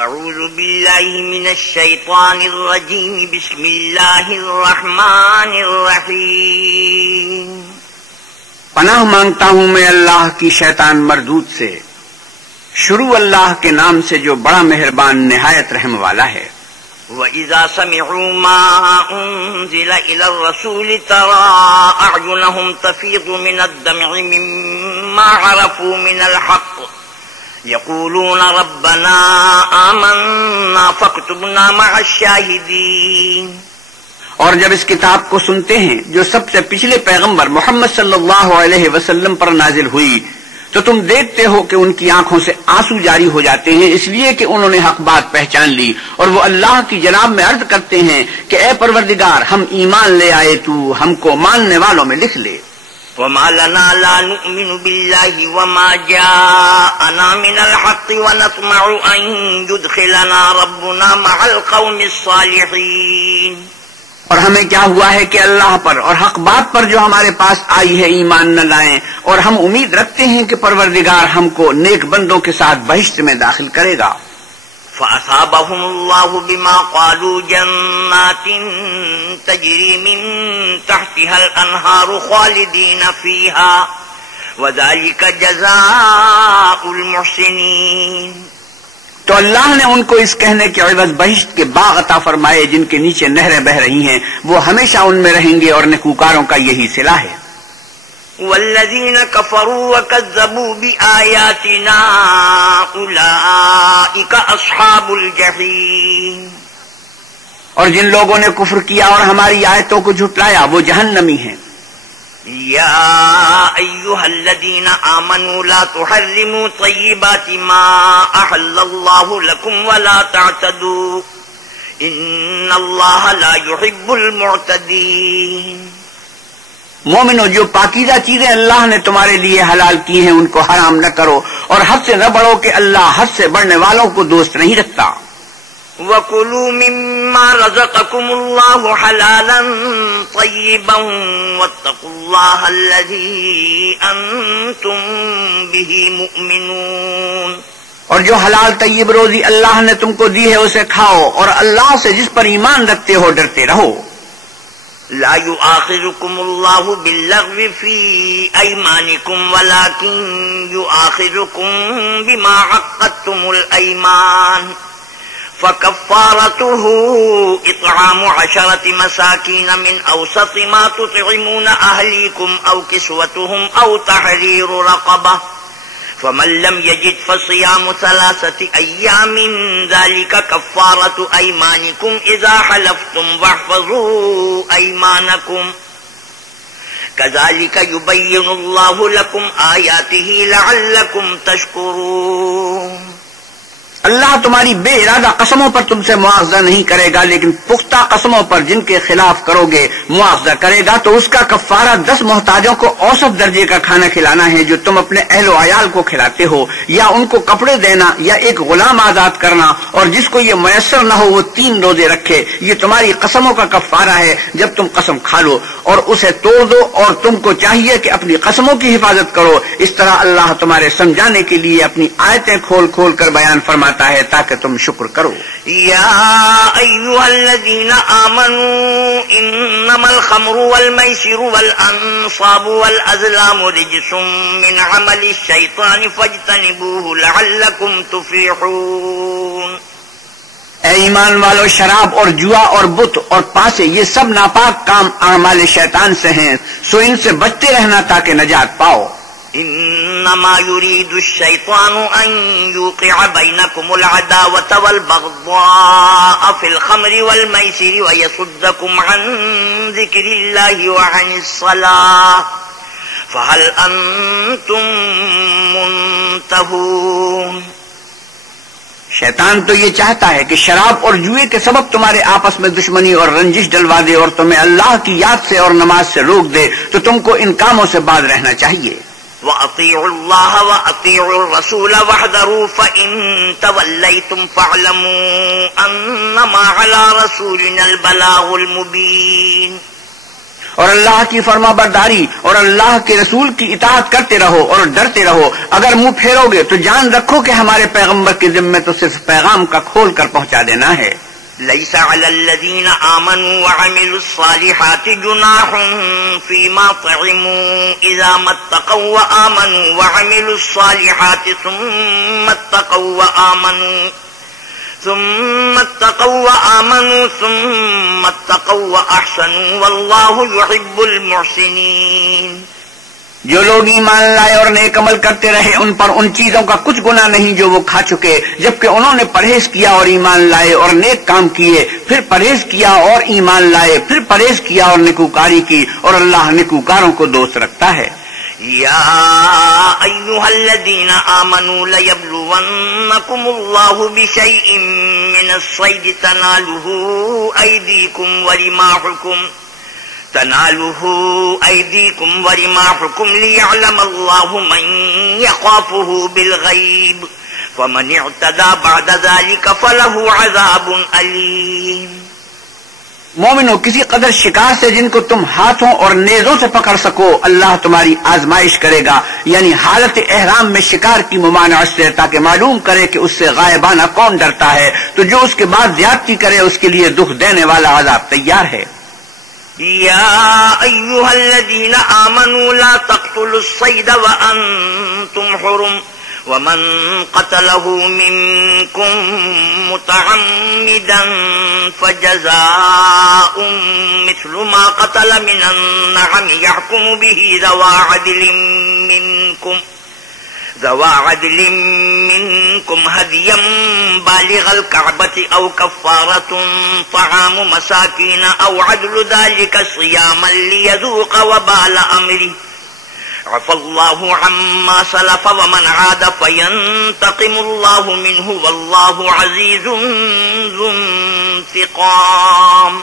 اعوذ باللہ من الشیطان الرجیم بسم اللہ الرحمن الرحیم. پناہ مانگتا ہوں میں اللہ کی شیطان مردود سے. شروع اللہ کے نام سے جو بڑا مہربان نہایت رحم والا ہے. وَإِذَا سَمِعُوا مَا أُنزِلَ إِلَى الرَّسُولِ تَرَى أَعْيُنَهُمْ تَفِيضُ مِنَ الدَّمْعِ مِمَّا عَرَفُوا مِنَ الْحَقِّ يَقُولُونَ رَبَّنَا آمَنَّا فَاكْتُبْنَا مَعَ الشَّاهِدِينَ. اور جب اس کتاب کو سنتے ہیں جو سب سے پچھلے پیغمبر محمد صلی اللہ علیہ وسلم پر نازل ہوئی تو تم دیکھتے ہو کہ ان کی آنکھوں سے آنسو جاری ہو جاتے ہیں، اس لیے کہ انہوں نے حق بات پہچان لی، اور وہ اللہ کی جناب میں عرض کرتے ہیں کہ اے پروردگار ہم ایمان لے آئے، تو ہم کو ماننے والوں میں لکھ لے. وما لنا لا نؤمن بالله وما جاءنا من الحق ونطمع أن يدخلنا ربنا مع القوم الصالحين. اور ہمیں کیا ہوا ہے کہ اللہ پر اور حق بات پر جو ہمارے پاس آئی ہے ایمان نہ لائیں، اور ہم امید رکھتے ہیں کہ پروردگار ہم کو نیک بندوں کے ساتھ بہشت میں داخل کرے گا. فأصابهم الله بما قالوا جنات تجري من تحتها الأنهار خالدين فيها وذلك جزاء المحسنين. تو اللہ نے ان کو اس کہنے کے عوض بہشت کے باغ عطا فرمائے جن کے نیچے نہریں بہ رہی ہیں، وہ ہمیشہ ان میں رہیں گے، اور نیکوکاروں کا یہی صلہ ہے. والذین کفروا وکذبوا بآیاتنا اولئک اصحاب الجحیم. اور جن لوگوں نے کفر کیا اور ہماری آیتوں کو جھٹلایا وہ جہنمی ہیں. یا ایھا الذین آمنوا لا تحرموا طیبات ما احل اللہ لکم ولا تعتدوا ان اللہ لا يحب المعتدین. مومنو، جو پاکیزہ چیزیں اللہ نے تمہارے لیے حلال کی ہیں ان کو حرام نہ کرو، اور حد سے نہ بڑھو کہ اللہ حد سے بڑھنے والوں کو دوست نہیں رکھتا. وَكُلُوا مِمَّا رَزَقَكُمُ اللَّهُ حَلَالًا طَيِّبًا وَاتَّقُوا اللَّهَ الَّذِي أَنتُم بِهِ مُؤْمِنُونَ. اور جو حلال طیب روزی اللہ نے تم کو دی ہے اسے کھاؤ، اور اللہ سے جس پر ایمان رکھتے ہو ڈرتے رہو. لا يؤاخذكم الله باللغو في أيمانكم ولكن يؤاخذكم بما عقدتم الأيمان فكفارته إطعام 10 مساكين من أوسط ما تطعمون أهليكم أو كسوتهم أو تحرير رقبة فمن لم يجد فصيام 3 أيام ذلك كفارة أيمانكم إذا حلفتم واحفظوا أيمانكم كذلك يبين الله لكم آياته لعلكم تشكرون. اللہ تمہاری بے ارادہ قسموں پر تم سے مواخذہ نہیں کرے گا، لیکن پختہ قسموں پر جن کے خلاف کرو گے مواخذہ کرے گا. تو اس کا کفارہ 10 محتاجوں کو اوسط درجے کا کھانا کھلانا ہے جو تم اپنے اہل و عیال کو کھلاتے ہو، یا ان کو کپڑے دینا، یا ایک غلام آزاد کرنا، اور جس کو یہ میسر نہ ہو وہ 3 روزے رکھے. یہ تمہاری قسموں کا کفارہ ہے جب تم قسم کھا لو، اور اسے توڑ دو، اور تم کو چاہیے کہ اپنی قسموں کی حفاظت کرو. اس طرح اللہ تمہارے سمجھانے کے لیے اپنی آیتیں کھول کھول کر بیان فرماتا ہے تاکہ تم شکر کرو. یا ایھا الذین آمنوا انما الخمر والمیسر والانصاب والازلام رجس من عمل الشیطان فاجتنبوه لعلکم تفلحون. اے ایمان والو، شراب اور جوا اور بت اور پاسے یہ سب ناپاک کام اعمال شیطان سے ہیں، سو ان سے بچتے رہنا تاکہ نجات پاؤ. انما يريد الشيطان ان يوقع بينكم العداوة والبغضاء في الخمر والميسر ويصدكم عن ذكر الله وعن الصلاة فهل انتم منتهون. شیطان تو یہ چاہتا ہے کہ شراب اور جوئے کے سبب تمہارے آپس میں دشمنی اور رنجش ڈلوا دے، اور تمہیں اللہ کی یاد سے اور نماز سے روک دے. تو تم کو ان کاموں سے باز رہنا چاہیے. وَأَطِيعُوا اللَّهَ وَأَطِيعُوا الرَّسُولَ وَاحْذَرُوا فَإِن تَوَلَّيْتُمْ فَاعْلَمُوا أَنَّمَا عَلَى رَسُولِنَا الْبَلَاغُ الْمُبِينُ. اور اللہ کی فرما برداری اور اللہ کے رسول کی اطاعت کرتے رہو اور ڈرتے رہو. اگر منہ پھیرو گے تو جان رکھو کہ ہمارے پیغمبر کے ذمے تو صرف پیغام کا کھول کر پہنچا دینا ہے. ليس على الذين آمنوا وعملوا الصالحات جناح فيما طعموا إذا ما اتقوا وآمنوا وعملوا الصالحات ثم اتقوا وآمنوا ثم اتقوا وأحسنوا والله يحب المحسنين. جو لوگ ایمان لائے اور نیک عمل کرتے رہے ان پر ان چیزوں کا کچھ گناہ نہیں جو وہ کھا چکے، جبکہ انہوں نے پرہیز کیا اور ایمان لائے اور نیک کام کیے، پھر پرہیز کیا اور ایمان لائے، پھر پرہیز کیا اور نیکوکاری کی، اور اللہ نیکوکاروں کو دوست رکھتا ہے. يا أيها الذين آمنوا ليبلونكم الله بشيء من الصيد تناله أيديكم ورماحكم ليعلم الله من يخافه بالغيب فمن اعتدى بعد ذلك فله عذاب أليم. مومنو، کسی قدر شکار سے جن کو تم ہاتھوں اور نیزوں سے پکڑ سکو اللہ تمہاری آزمائش کرے گا، یعنی حالت احرام میں شکار کی ممانعت سے، تاکہ معلوم کرے کہ اس سے غائبانہ کون ڈرتا ہے. تو جو اس کے بعد زیادتی کرے اس کے لیے دکھ دینے والا عذاب تیار ہے. يا أيها الذين آمنوا لا تقتلوا الصيد وأنتم حرم ومن قتله منكم متعمدا فجزاء مثل ما قتل من النعم يحكم به ذوى عدل منكم هديا بالغ الكعبة أو كفارة طعام مساكين أو عدل ذلك صياما ليذوق وبال أمره عفى الله عما سلف ومن عاد فينتقم الله منه والله عزيز ذو انتقام.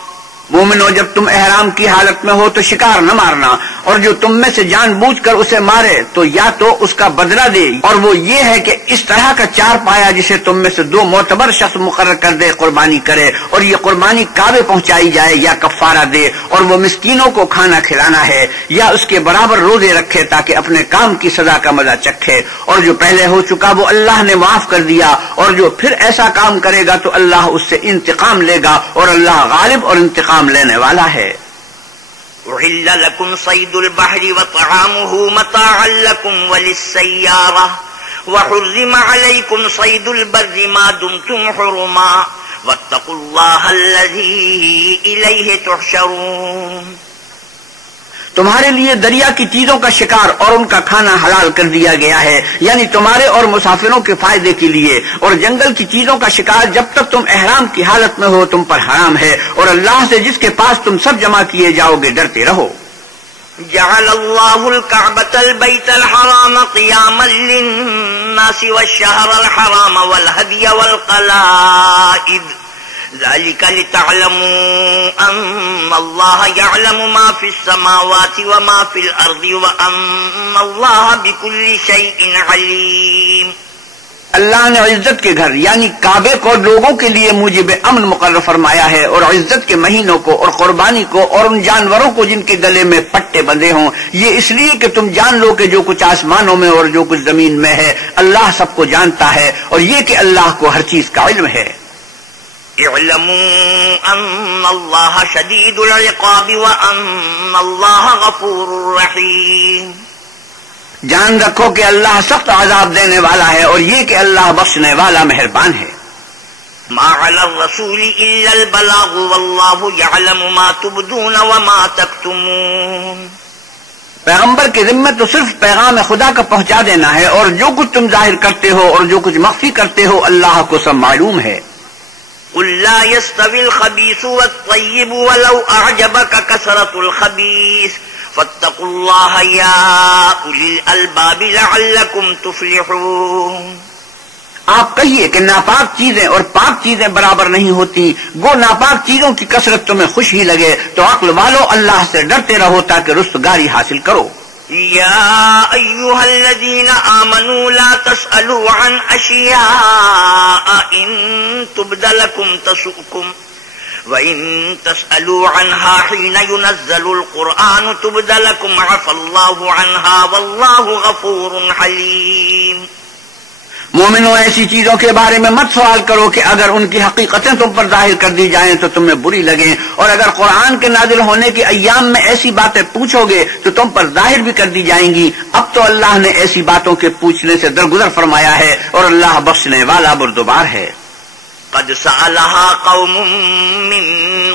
مومنو، جب تم احرام کی حالت میں ہو تو شکار نہ مارنا، اور جو تم میں سے جان بوجھ کر اسے مارے تو یا تو اس کا بدلہ دے، اور وہ یہ ہے کہ اس طرح کا چار پایا جسے تم میں سے 2 معتبر شخص مقرر کر دے قربانی کرے، اور یہ قربانی کعبے پہنچائی جائے، یا کفارہ دے، اور وہ مسکینوں کو کھانا کھلانا ہے، یا اس کے برابر روزے رکھے تاکہ اپنے کام کی سزا کا مزہ چکھے. اور جو پہلے ہو چکا وہ اللہ نے معاف کر دیا، اور جو پھر ایسا کام کرے گا تو اللہ اس سے انتقام لے گا، اور اللہ غالب اور انتقام لینے والا ہے. أحل لكم صيد البحر وطعامه متاعا لكم وللسيارة وحرم عليكم صيد البر ما دمتم حرما واتقوا الله الذي إليه تحشرون. تمہارے لیے دریا کی چیزوں کا شکار اور ان کا کھانا حلال کر دیا گیا ہے، یعنی تمہارے اور مسافروں کے فائدے کے لیے، اور جنگل کی چیزوں کا شکار جب تک تم احرام کی حالت میں ہو تم پر حرام ہے، اور اللہ سے جس کے پاس تم سب جمع کیے جاؤ گے ڈرتے رہو. جعل الله الكعبة البيت الحرام قياما للناس والشهر الحرام والهدي والقلائد ذلك لتعلموا أن الله يعلم ما في السماوات وما في الأرض وأن الله بكل شيء عليم. اللہ نے عزت کے گھر یعنی کعبے کو لوگوں کے لیے موجب امن مقرر فرمایا ہے، اور عزت کے مہینوں کو اور قربانی کو اور ان جانوروں کو جن کے گلے میں پٹے بندھے ہوں، یہ اس لیے کہ تم جان لو کہ جو کچھ آسمانوں میں اور جو کچھ زمین میں ہے اللہ سب کو جانتا ہے، اور یہ کہ اللہ کو ہر چیز کا علم ہے. اعلموا ان اللہ شدید العقاب وان اللہ غفور رحیم. جان رکھو کہ اللہ سخت عذاب دینے والا ہے، اور یہ کہ اللہ بخشنے والا مہربان ہے. ما علی الرسول الا البلاغ واللہ یعلم ما تبدون وما تکتمون. پیغمبر کے ذمہ تو صرف پیغام خدا کا پہنچا دینا ہے، اور جو کچھ تم ظاہر کرتے ہو اور جو کچھ مخفی کرتے ہو اللہ کو سب معلوم ہے. قل لا يستوي الخبيث والطيب ولو أعجبك كثرة الخبيث فاتقوا الله يا أولي الألباب لعلكم تفلحون. آپ کہیے کہ ناپاک چیزیں اور پاک چیزیں برابر نہیں ہوتی، گو ناپاک چیزوں کی کثرت تمہیں خوش ہی لگے تو عقل والو اللہ سے ڈرتے رہو تاکہ رستگاری حاصل کرو. يا أيها الذين آمنوا لا تسألوا عن أشياء إن تبد لكم تسؤكم وَإِن تَسْأَلُوا عَنْهَا حِينَ يُنَزَّلُ الْقُرْآنُ تُبْدَ لَكُمْ عَفَا اللَّهُ عَنْهَا وَاللَّهُ غَفُورٌ حَلِيمٌ۔ مومنوں، ایسی چیزوں کے بارے میں مت سوال کرو کہ اگر ان کی حقیقتیں تم پر ظاہر کر دی جائیں تو تمہیں بری لگیں، اور اگر قرآن کے نازل ہونے کے ایام میں ایسی باتیں پوچھو گے تو تم پر ظاہر بھی کر دی جائیں گی۔ اب تو اللہ نے ایسی باتوں کے پوچھنے سے درگزر فرمایا ہے، اور اللہ بخشنے والا بردبار ہے۔ قد سألها قوم من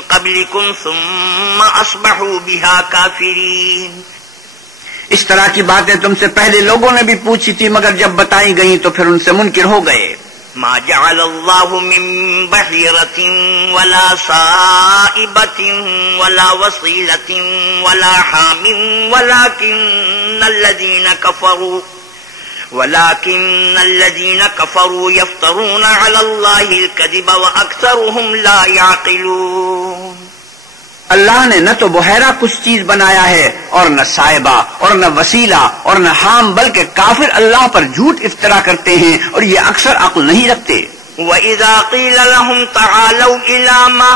قبلكم ثم أصبحوا بها كافرين۔ اس طرح کی باتیں تم سے پہلے لوگوں نے بھی پوچھی تھی، مگر جب بتائی گئیں تو پھر ان سے منکر ہو گئے۔ ما جعل الله من بحيرة ولا سائبة ولا وصيلة ولا حام ولكن الذين كفروا يفترون على الله الكذب وأكثرهم لا يعقلون۔ اللہ نے نہ تو بحیرہ کچھ چیز بنایا ہے، اور نہ صائبہ، اور نہ وسیلہ، اور نہ حام، بلکہ کافر اللہ پر جھوٹ افترا کرتے ہیں اور یہ اکثر عقل نہیں رکھتے۔ وَإِذَا قِيلَ لَهُمْ تَعَالَوْا إِلَى مَا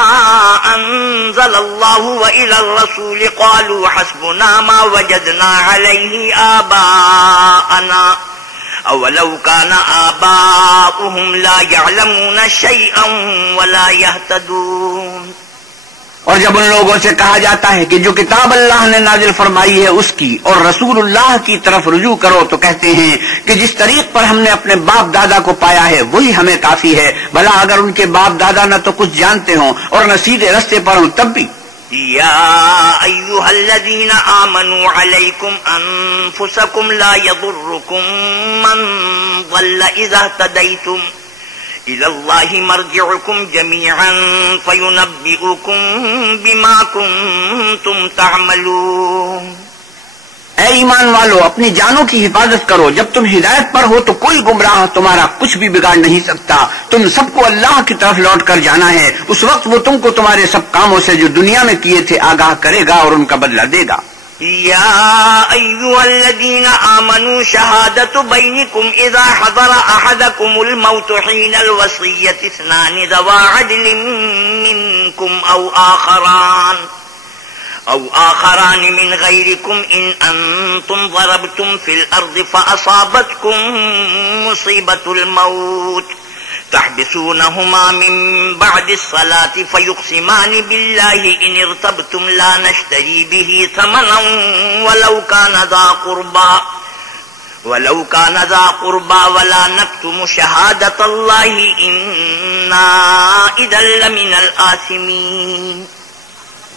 أَنزَلَ اللَّهُ وَإِلَى الرَّسُولِ قَالُوا حَسْبُنَا مَا وَجَدْنَا عَلَيْهِ آبَاءَنَا أَوَلَوْ كَانَ آبَاؤُهُمْ لَا يَعْلَمُونَ شَيْئًا وَلَا يَهْتَدُونَ۔ اور جب ان لوگوں سے کہا جاتا ہے کہ جو کتاب اللہ نے نازل فرمائی ہے اس کی اور رسول اللہ کی طرف رجوع کرو، تو کہتے ہیں کہ جس طریق پر ہم نے اپنے باپ دادا کو پایا ہے وہی ہمیں کافی ہے، بھلا اگر ان کے باپ دادا نہ تو کچھ جانتے ہوں اور نہ سیدھے رستے پر ہوں تب بھی۔ یا ایھا الذین آمنوا علیکم انفسکم لا یضرکم من ضل اذا اہتدیتم إِلَى اللَّهِ مَرْجِعُكُمْ جَمِيعًا فَيُنَبِّئُكُمْ بِمَا كُنْتُمْ تَعْمَلُونَ۔ اے ایمان والو، اپنی جانوں کی حفاظت کرو، جب تم ہدایت پر ہو تو کوئی گمراہ تمہارا کچھ بھی بگاڑ نہیں سکتا۔ تم سب کو اللہ کی طرف لوٹ کر جانا ہے، اس وقت وہ تم کو تمہارے سب کاموں سے جو دنیا میں کیے تھے آگاہ کرے گا اور ان کا بدلہ دے گا۔ یا ایھا الذین آمنوا شہادۃ بینکم اذا حضر احدکم الموت حین الوصیۃ اثنان ذوا عدل منکم او آخران من غیرکم ان انتم ضربتم فی الارض فاصابتکم مصیبۃ الموت تحبسونهما من بعد الصلاة فيقسمان بالله إن ارتبتم لا نشتري به ثمنا ولو كان ذا قربى ولا نكتم شهادة الله إنا إذا لمن الآثمين۔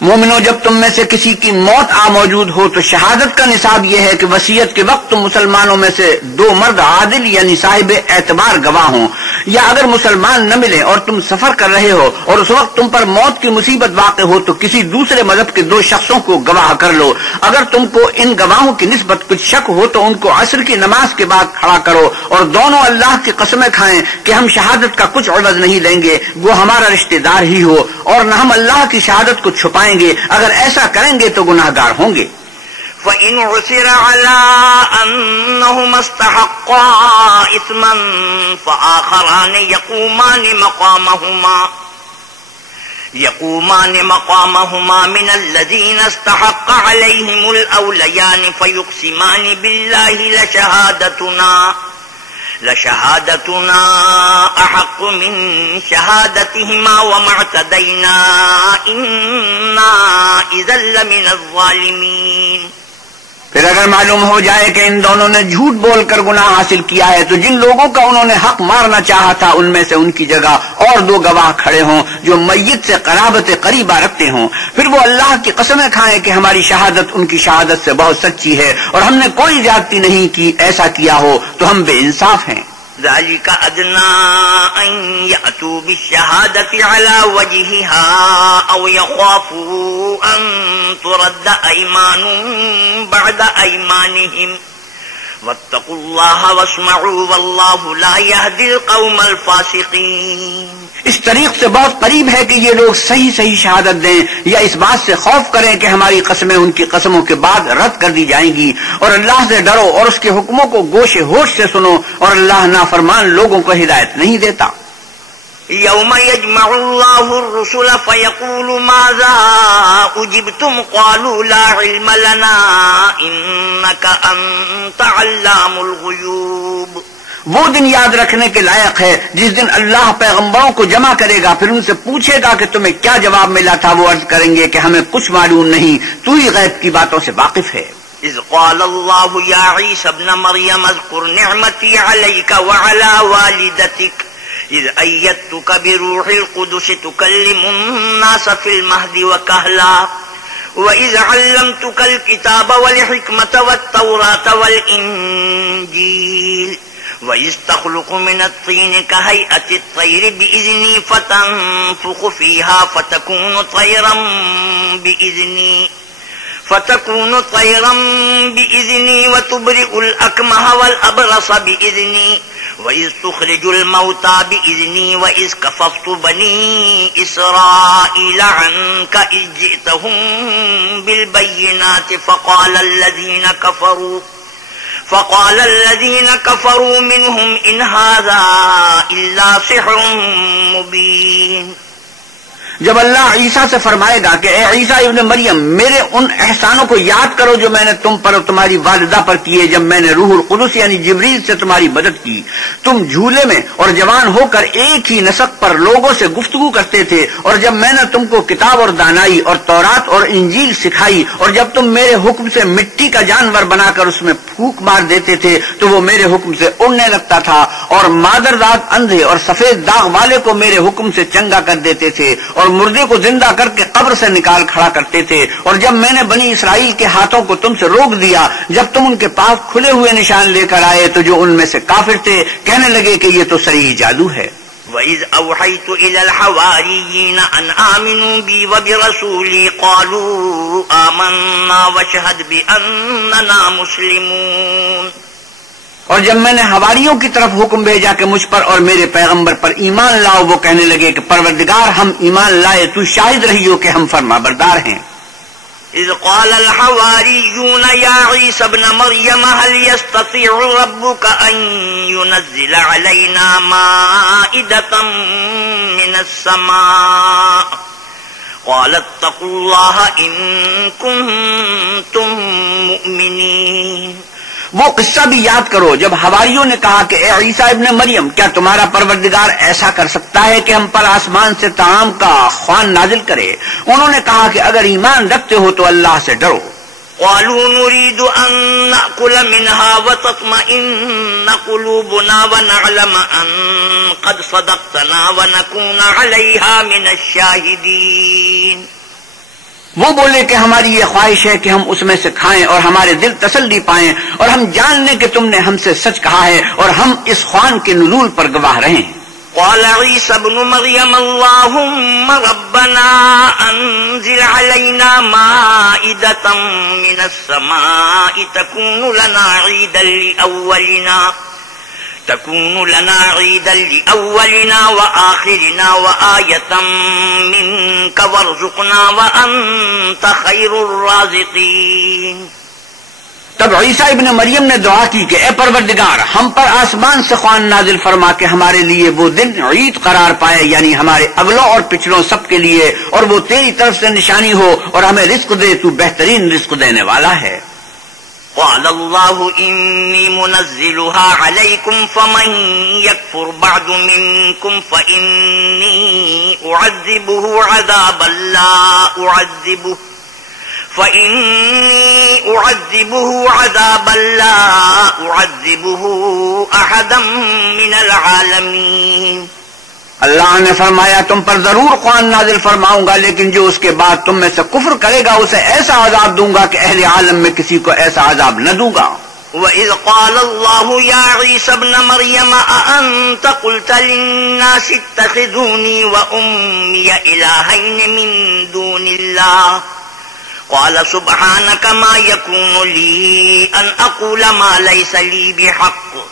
مومنو، جب تم میں سے کسی کی موت آ موجود ہو تو شہادت کا نصاب یہ ہے کہ وصیت کے وقت تم مسلمانوں میں سے دو مرد عادل یعنی صاحب اعتبار گواہ ہوں، یا اگر مسلمان نہ ملیں اور تم سفر کر رہے ہو اور اس وقت تم پر موت کی مصیبت واقع ہو تو کسی دوسرے مذہب کے دو شخصوں کو گواہ کر لو۔ اگر تم کو ان گواہوں کی نسبت کچھ شک ہو تو ان کو عصر کی نماز کے بعد کھڑا کرو اور دونوں اللہ کی قسمیں کھائیں کہ ہم شہادت کا کچھ عوض نہیں لیں گے، وہ ہمارا رشتہ دار ہی ہو، اور نہ ہم اللہ کی شہادت کو چھپائیں گے، اگر ایسا کریں گے تو گناہگار ہوں گے۔ فَإِنْ عُثِرَ عَلَىٰ أَنَّهُمَا اسْتَحَقَّا إِثْمًا فَآخَرَانِ يَقُومَانِ مَقَامَهُمَا مِنَ الَّذِينَ اسْتَحَقَّ عَلَيْهِمُ الْأَوْلَيَانِ فَيُقْسِمَانِ بِاللَّهِ لشهادتنا أحق من شهادتهما وما اعتدينا إنا إذا لمن الظالمين۔ پھر اگر معلوم ہو جائے کہ ان دونوں نے جھوٹ بول کر گناہ حاصل کیا ہے تو جن لوگوں کا انہوں نے حق مارنا چاہا تھا ان میں سے ان کی جگہ اور دو گواہ کھڑے ہوں جو میت سے قرابت قریبہ رکھتے ہوں، پھر وہ اللہ کی قسمیں کھائیں کہ ہماری شہادت ان کی شہادت سے بہت سچی ہے اور ہم نے کوئی زیادتی نہیں کی، ایسا کیا ہو تو ہم بے انصاف ہیں۔ ذلك أدنى أن يأتوا بالشهادة على وجهها أو يخافوا أن ترد أيمان بعد أيمانهم واتقوا الله واسمعوا والله لا يهدي القوم الفاسقين۔ اس طریق سے بہت قریب ہے کہ یہ لوگ صحیح صحیح شہادت دیں یا اس بات سے خوف کریں کہ ہماری قسمیں ان کی قسموں کے بعد رد کر دی جائیں گی، اور اللہ سے ڈرو اور اس کے حکموں کو گوش ہوش سے سنو، اور اللہ نافرمان لوگوں کو ہدایت نہیں دیتا۔ يوم يجمع الله الرسل فيقول ماذا أجبتم قالوا لا علم لنا إنك أنت علام الغيوب. وہ دن یاد رکھنے کے لائق ہے جس دن اللہ پیغمبروں کو جمع کرے گا، پھر ان سے پوچھے گا کہ تمہیں کیا جواب ملا تھا. وہ عرض کریں گے کہ ہمیں کچھ معلوم نہیں، تو ہی غیب کی باتوں سے واقف ہے. إذ قال الله يا عيسى ابن مريم اذكر نعمتي عليك وعلى والدتك إذ أيدتك بروح القدس تكلم الناس في المهد وكهلا وإذ علمتك الكتاب والحكمة والتوراة والإنجيل وإذ تخلق من الطين كهيئة الطير بإذني فتنفخ فيها فتكون طيرا بإذني وتبرئ الأكمه والأبرص بإذني وإذ تخرج الموتى بإذني وإذ كففت بني إسرائيل عنك إذ جئتهم بالبينات فقال الذين كفروا منهم إن هذا إلا سحر مبين. جب اللہ عیسیٰ سے فرمائے گا کہ اے عیسیٰ ابن مریم میرے ان احسانوں کو یاد کرو جو میں نے تم پر اور تمہاری والدہ پر کیے جب میں نے روح القدس یعنی جبریل سے تمہاری مدد کی. تم جھولے میں اور جوان ہو کر ایک ہی نسق پر لوگوں سے گفتگو کرتے تھے، اور جب میں نے تم کو کتاب اور دانائی اور تورات اور انجیل سکھائی، اور جب تم میرے حکم سے مٹی کا جانور بنا کر اس میں پھونک مار دیتے تھے تو وہ میرے حکم سے اڑنے لگتا تھا، اور مادرزاد اندھے اور سفید داغ والے کو میرے حکم سے چنگا کر دیتے تھے، اور مردے کو زندہ کر کے قبر سے نکال کھڑا کرتے تھے. اور جب میں نے بنی اسرائیل کے ہاتھوں کو تم سے روک دیا جب تم ان کے پاس کھلے ہوئے نشان لے کر آئے تو جو ان میں سے کافر تھے کہنے لگے کہ یہ تو صریح جادو ہے. وَإِذْ أَوْحَيْتُ إِلَى الْحَوَارِيِّينَ أَنْ آمِنُوا بِي وَبِرَسُولِي قَالُوا آمَنَّا وَاشْهَدْ بِأَنَّنَا مُسْلِمُونَ. اور جب میں نے حواریوں کی طرف حکم بھیجا کہ مجھ پر اور میرے پیغمبر پر ایمان لاؤ، وہ کہنے لگے کہ پروردگار ہم ایمان لائے، تو شاہد رہیو کہ ہم فرمانبردار ہیں. إذ قال الحواريون يا عيسى ابن مريم هل يستطيع ربك أن ينزل علينا مائدة من السماء قال اتقوا الله إن كنتم مؤمنين. وہ قصہ بھی یاد کرو جب حواریوں نے کہا کہ اے عیسیٰ ابن مریم کیا تمہارا پروردگار ایسا کر سکتا ہے کہ ہم پر آسمان سے طعام کا خوان نازل کرے؟ انہوں نے کہا کہ اگر ایمان رکھتے ہو تو اللہ سے ڈرو. قالوا نريد أن نأكل منها وتطمئن قلوبنا ونعلم أن قد صدقتنا ونكون عليها من الشاهدين. وہ بولے کہ ہماری یہ خواہش ہے کہ ہم اس میں سے کھائیں اور ہمارے دل تسلی پائیں اور ہم جان لیں کہ تم نے ہم سے سچ کہا ہے اور ہم اس خوان کے نزول پر گواہ رہیں. قال عيسى ابن مريم اللهم ربنا أنزل علينا مائدة من السماء تكون لنا عيدا لأولنا وآخرنا وآية منك وارزقنا وأنت خير الرازقين. تب عیسیٰ ابن مریم نے دعا کی کہ اے پروردگار ہم پر آسمان سے خوان نازل فرما کے ہمارے لیے وہ دن عید قرار پائے، یعنی ہمارے اگلوں اور پچھلوں سب کے لیے، اور وہ تیری طرف سے نشانی ہو اور ہمیں رزق دے، تو بہترین رزق دینے والا ہے. قال الله إني منزلها عليكم فمن يكفر بعد منكم فإني أعذبه عذابا لا أعذبه أحدا من العالمين. اللہ نے فرمایا تم پر ضرور قرآن نازل فرماؤں گا، لیکن جو اس کے بعد تم میں سے کفر کرے گا اسے ایسا عذاب دوں گا کہ اہل عالم میں کسی کو ایسا عذاب نہ دوں گا. وَإِذْ قَالَ اللَّهُ يَا عِيسَى ابْنَ مَرْيَمَ أَأَنْتَ قُلْتَ لِلنَّاسِ اتَّخِذُونِي وَأُمِّيَ إِلَٰهَيْنِ مِن دُونِ اللَّهِ قَالَ سُبْحَانَكَ مَا يَكُونُ لِي أَنْ أَقُولَ مَا لَيْسَ لِي بِحَقٍّ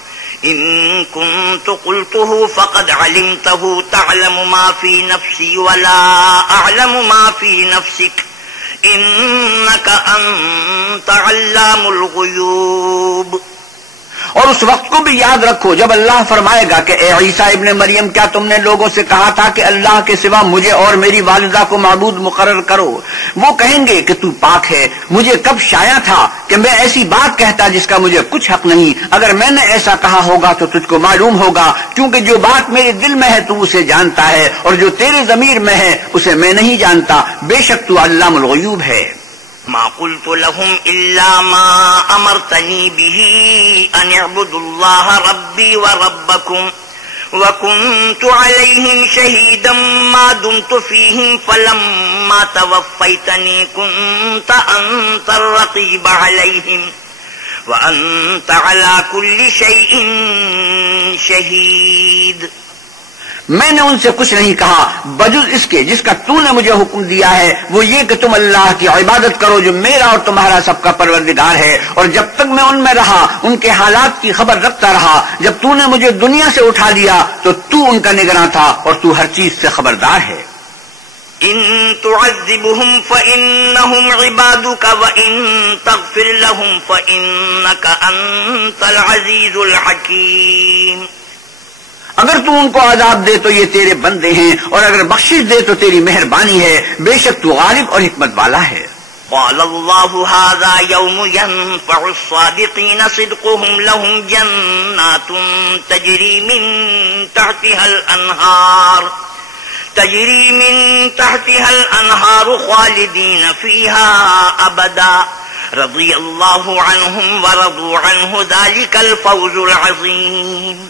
إن كنت قلته فقد علمته تعلم ما في نفسي ولا أعلم ما في نفسك إنك أنت علام الغيوب. اور اس وقت کو بھی یاد رکھو جب اللہ فرمائے گا کہ اے عیسیٰ ابن مریم کیا تم نے لوگوں سے کہا تھا کہ اللہ کے سوا مجھے اور میری والدہ کو معبود مقرر کرو؟ وہ کہیں گے کہ تو پاک ہے، مجھے کب شایع تھا کہ میں ایسی بات کہتا جس کا مجھے کچھ حق نہیں۔ اگر میں نے ایسا کہا ہوگا تو تجھ کو معلوم ہوگا، کیونکہ جو بات میرے دل میں ہے تو اسے جانتا ہے، اور جو تیرے ضمیر میں ہے اسے میں نہیں جانتا، بے شک تو علام الغیوب ہے۔ ما قلت لهم إلا ما أمرتني به أن اعبدوا الله ربي وربكم وكنت عليهم شهيدا ما دمت فيهم فلما توفيتني كنت أنت الرقيب عليهم وأنت على كل شيء شهيد۔ میں نے ان سے کچھ نہیں کہا بجز اس کے جس کا تو نے مجھے حکم دیا ہے، وہ یہ کہ تم اللہ کی عبادت کرو جو میرا اور تمہارا سب کا پروردگار ہے، اور جب تک میں ان میں رہا ان کے حالات کی خبر رکھتا رہا۔ جب تو نے مجھے دنیا سے اٹھا لیا تو تو ان کا نگراں تھا اور تو ہر چیز سے خبردار ہے۔ إن تعذبهم فإنهم عبادك وإن تغفر لهم فإنك أنت العزيز الحكيم۔ اگر تو ان کو عذاب دے تو یہ تیرے بندے ہیں، اور اگر بخشش دے تو تیری مہربانی ہے، بے شک تو غالب اور حکمت والا ہے۔ قال الله هذا يوم ينفع الصادقين صدقهم لهم جنات تجري من تحتها الأنهار خالدين فيها أبدا رضي الله عنهم ورضوا عنه ذلك الفوز العظيم۔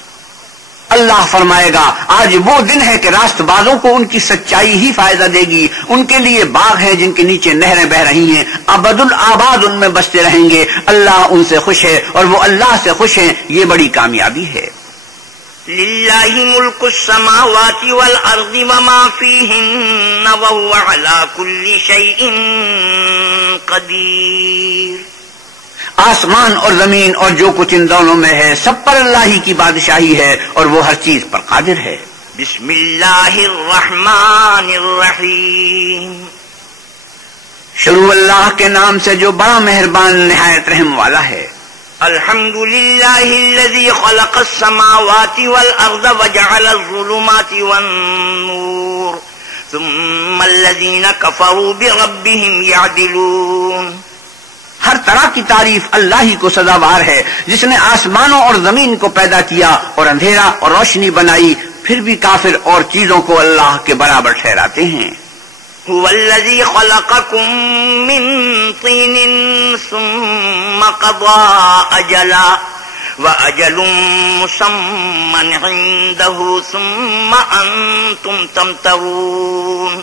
اللہ فرمائے گا آج وہ دن ہے کہ راست بازوں کو ان کی سچائی ہی فائدہ دے گی، ان کے لیے باغ ہیں جن کے نیچے نہریں بہ رہی ہیں، ابد الآباد ان میں بستے رہیں گے۔ اللہ ان سے خوش ہے اور وہ اللہ سے خوش ہیں، یہ بڑی کامیابی ہے۔ للہ ملک السماوات والارض وما فیہن وهو على كل شیء قدیر۔ آسمان اور زمین اور جو کچھ ان دونوں میں ہے سب پر اللہ ہی کی بادشاہی ہے اور وہ ہر چیز پر قادر ہے۔ بسم اللہ الرحمن الرحیم۔ شروع اللہ کے نام سے جو بڑا مہربان نہایت رحم والا ہے۔ الحمد للہ الذی خلق السماوات والارض وجعل الظلمات والنور ثم الذین کفروا بربهم یعدلون۔ ہر طرح کی تعریف اللہ ہی کو سزاوار ہے جس نے آسمانوں اور زمین کو پیدا کیا اور اندھیرا اور روشنی بنائی، پھر بھی کافر اور چیزوں کو اللہ کے برابر ٹھہراتے ہیں۔ هو الذي خلقكم من طين ثم قضى أجلا وأجل مسمى عنده ثم أنتم تمترون۔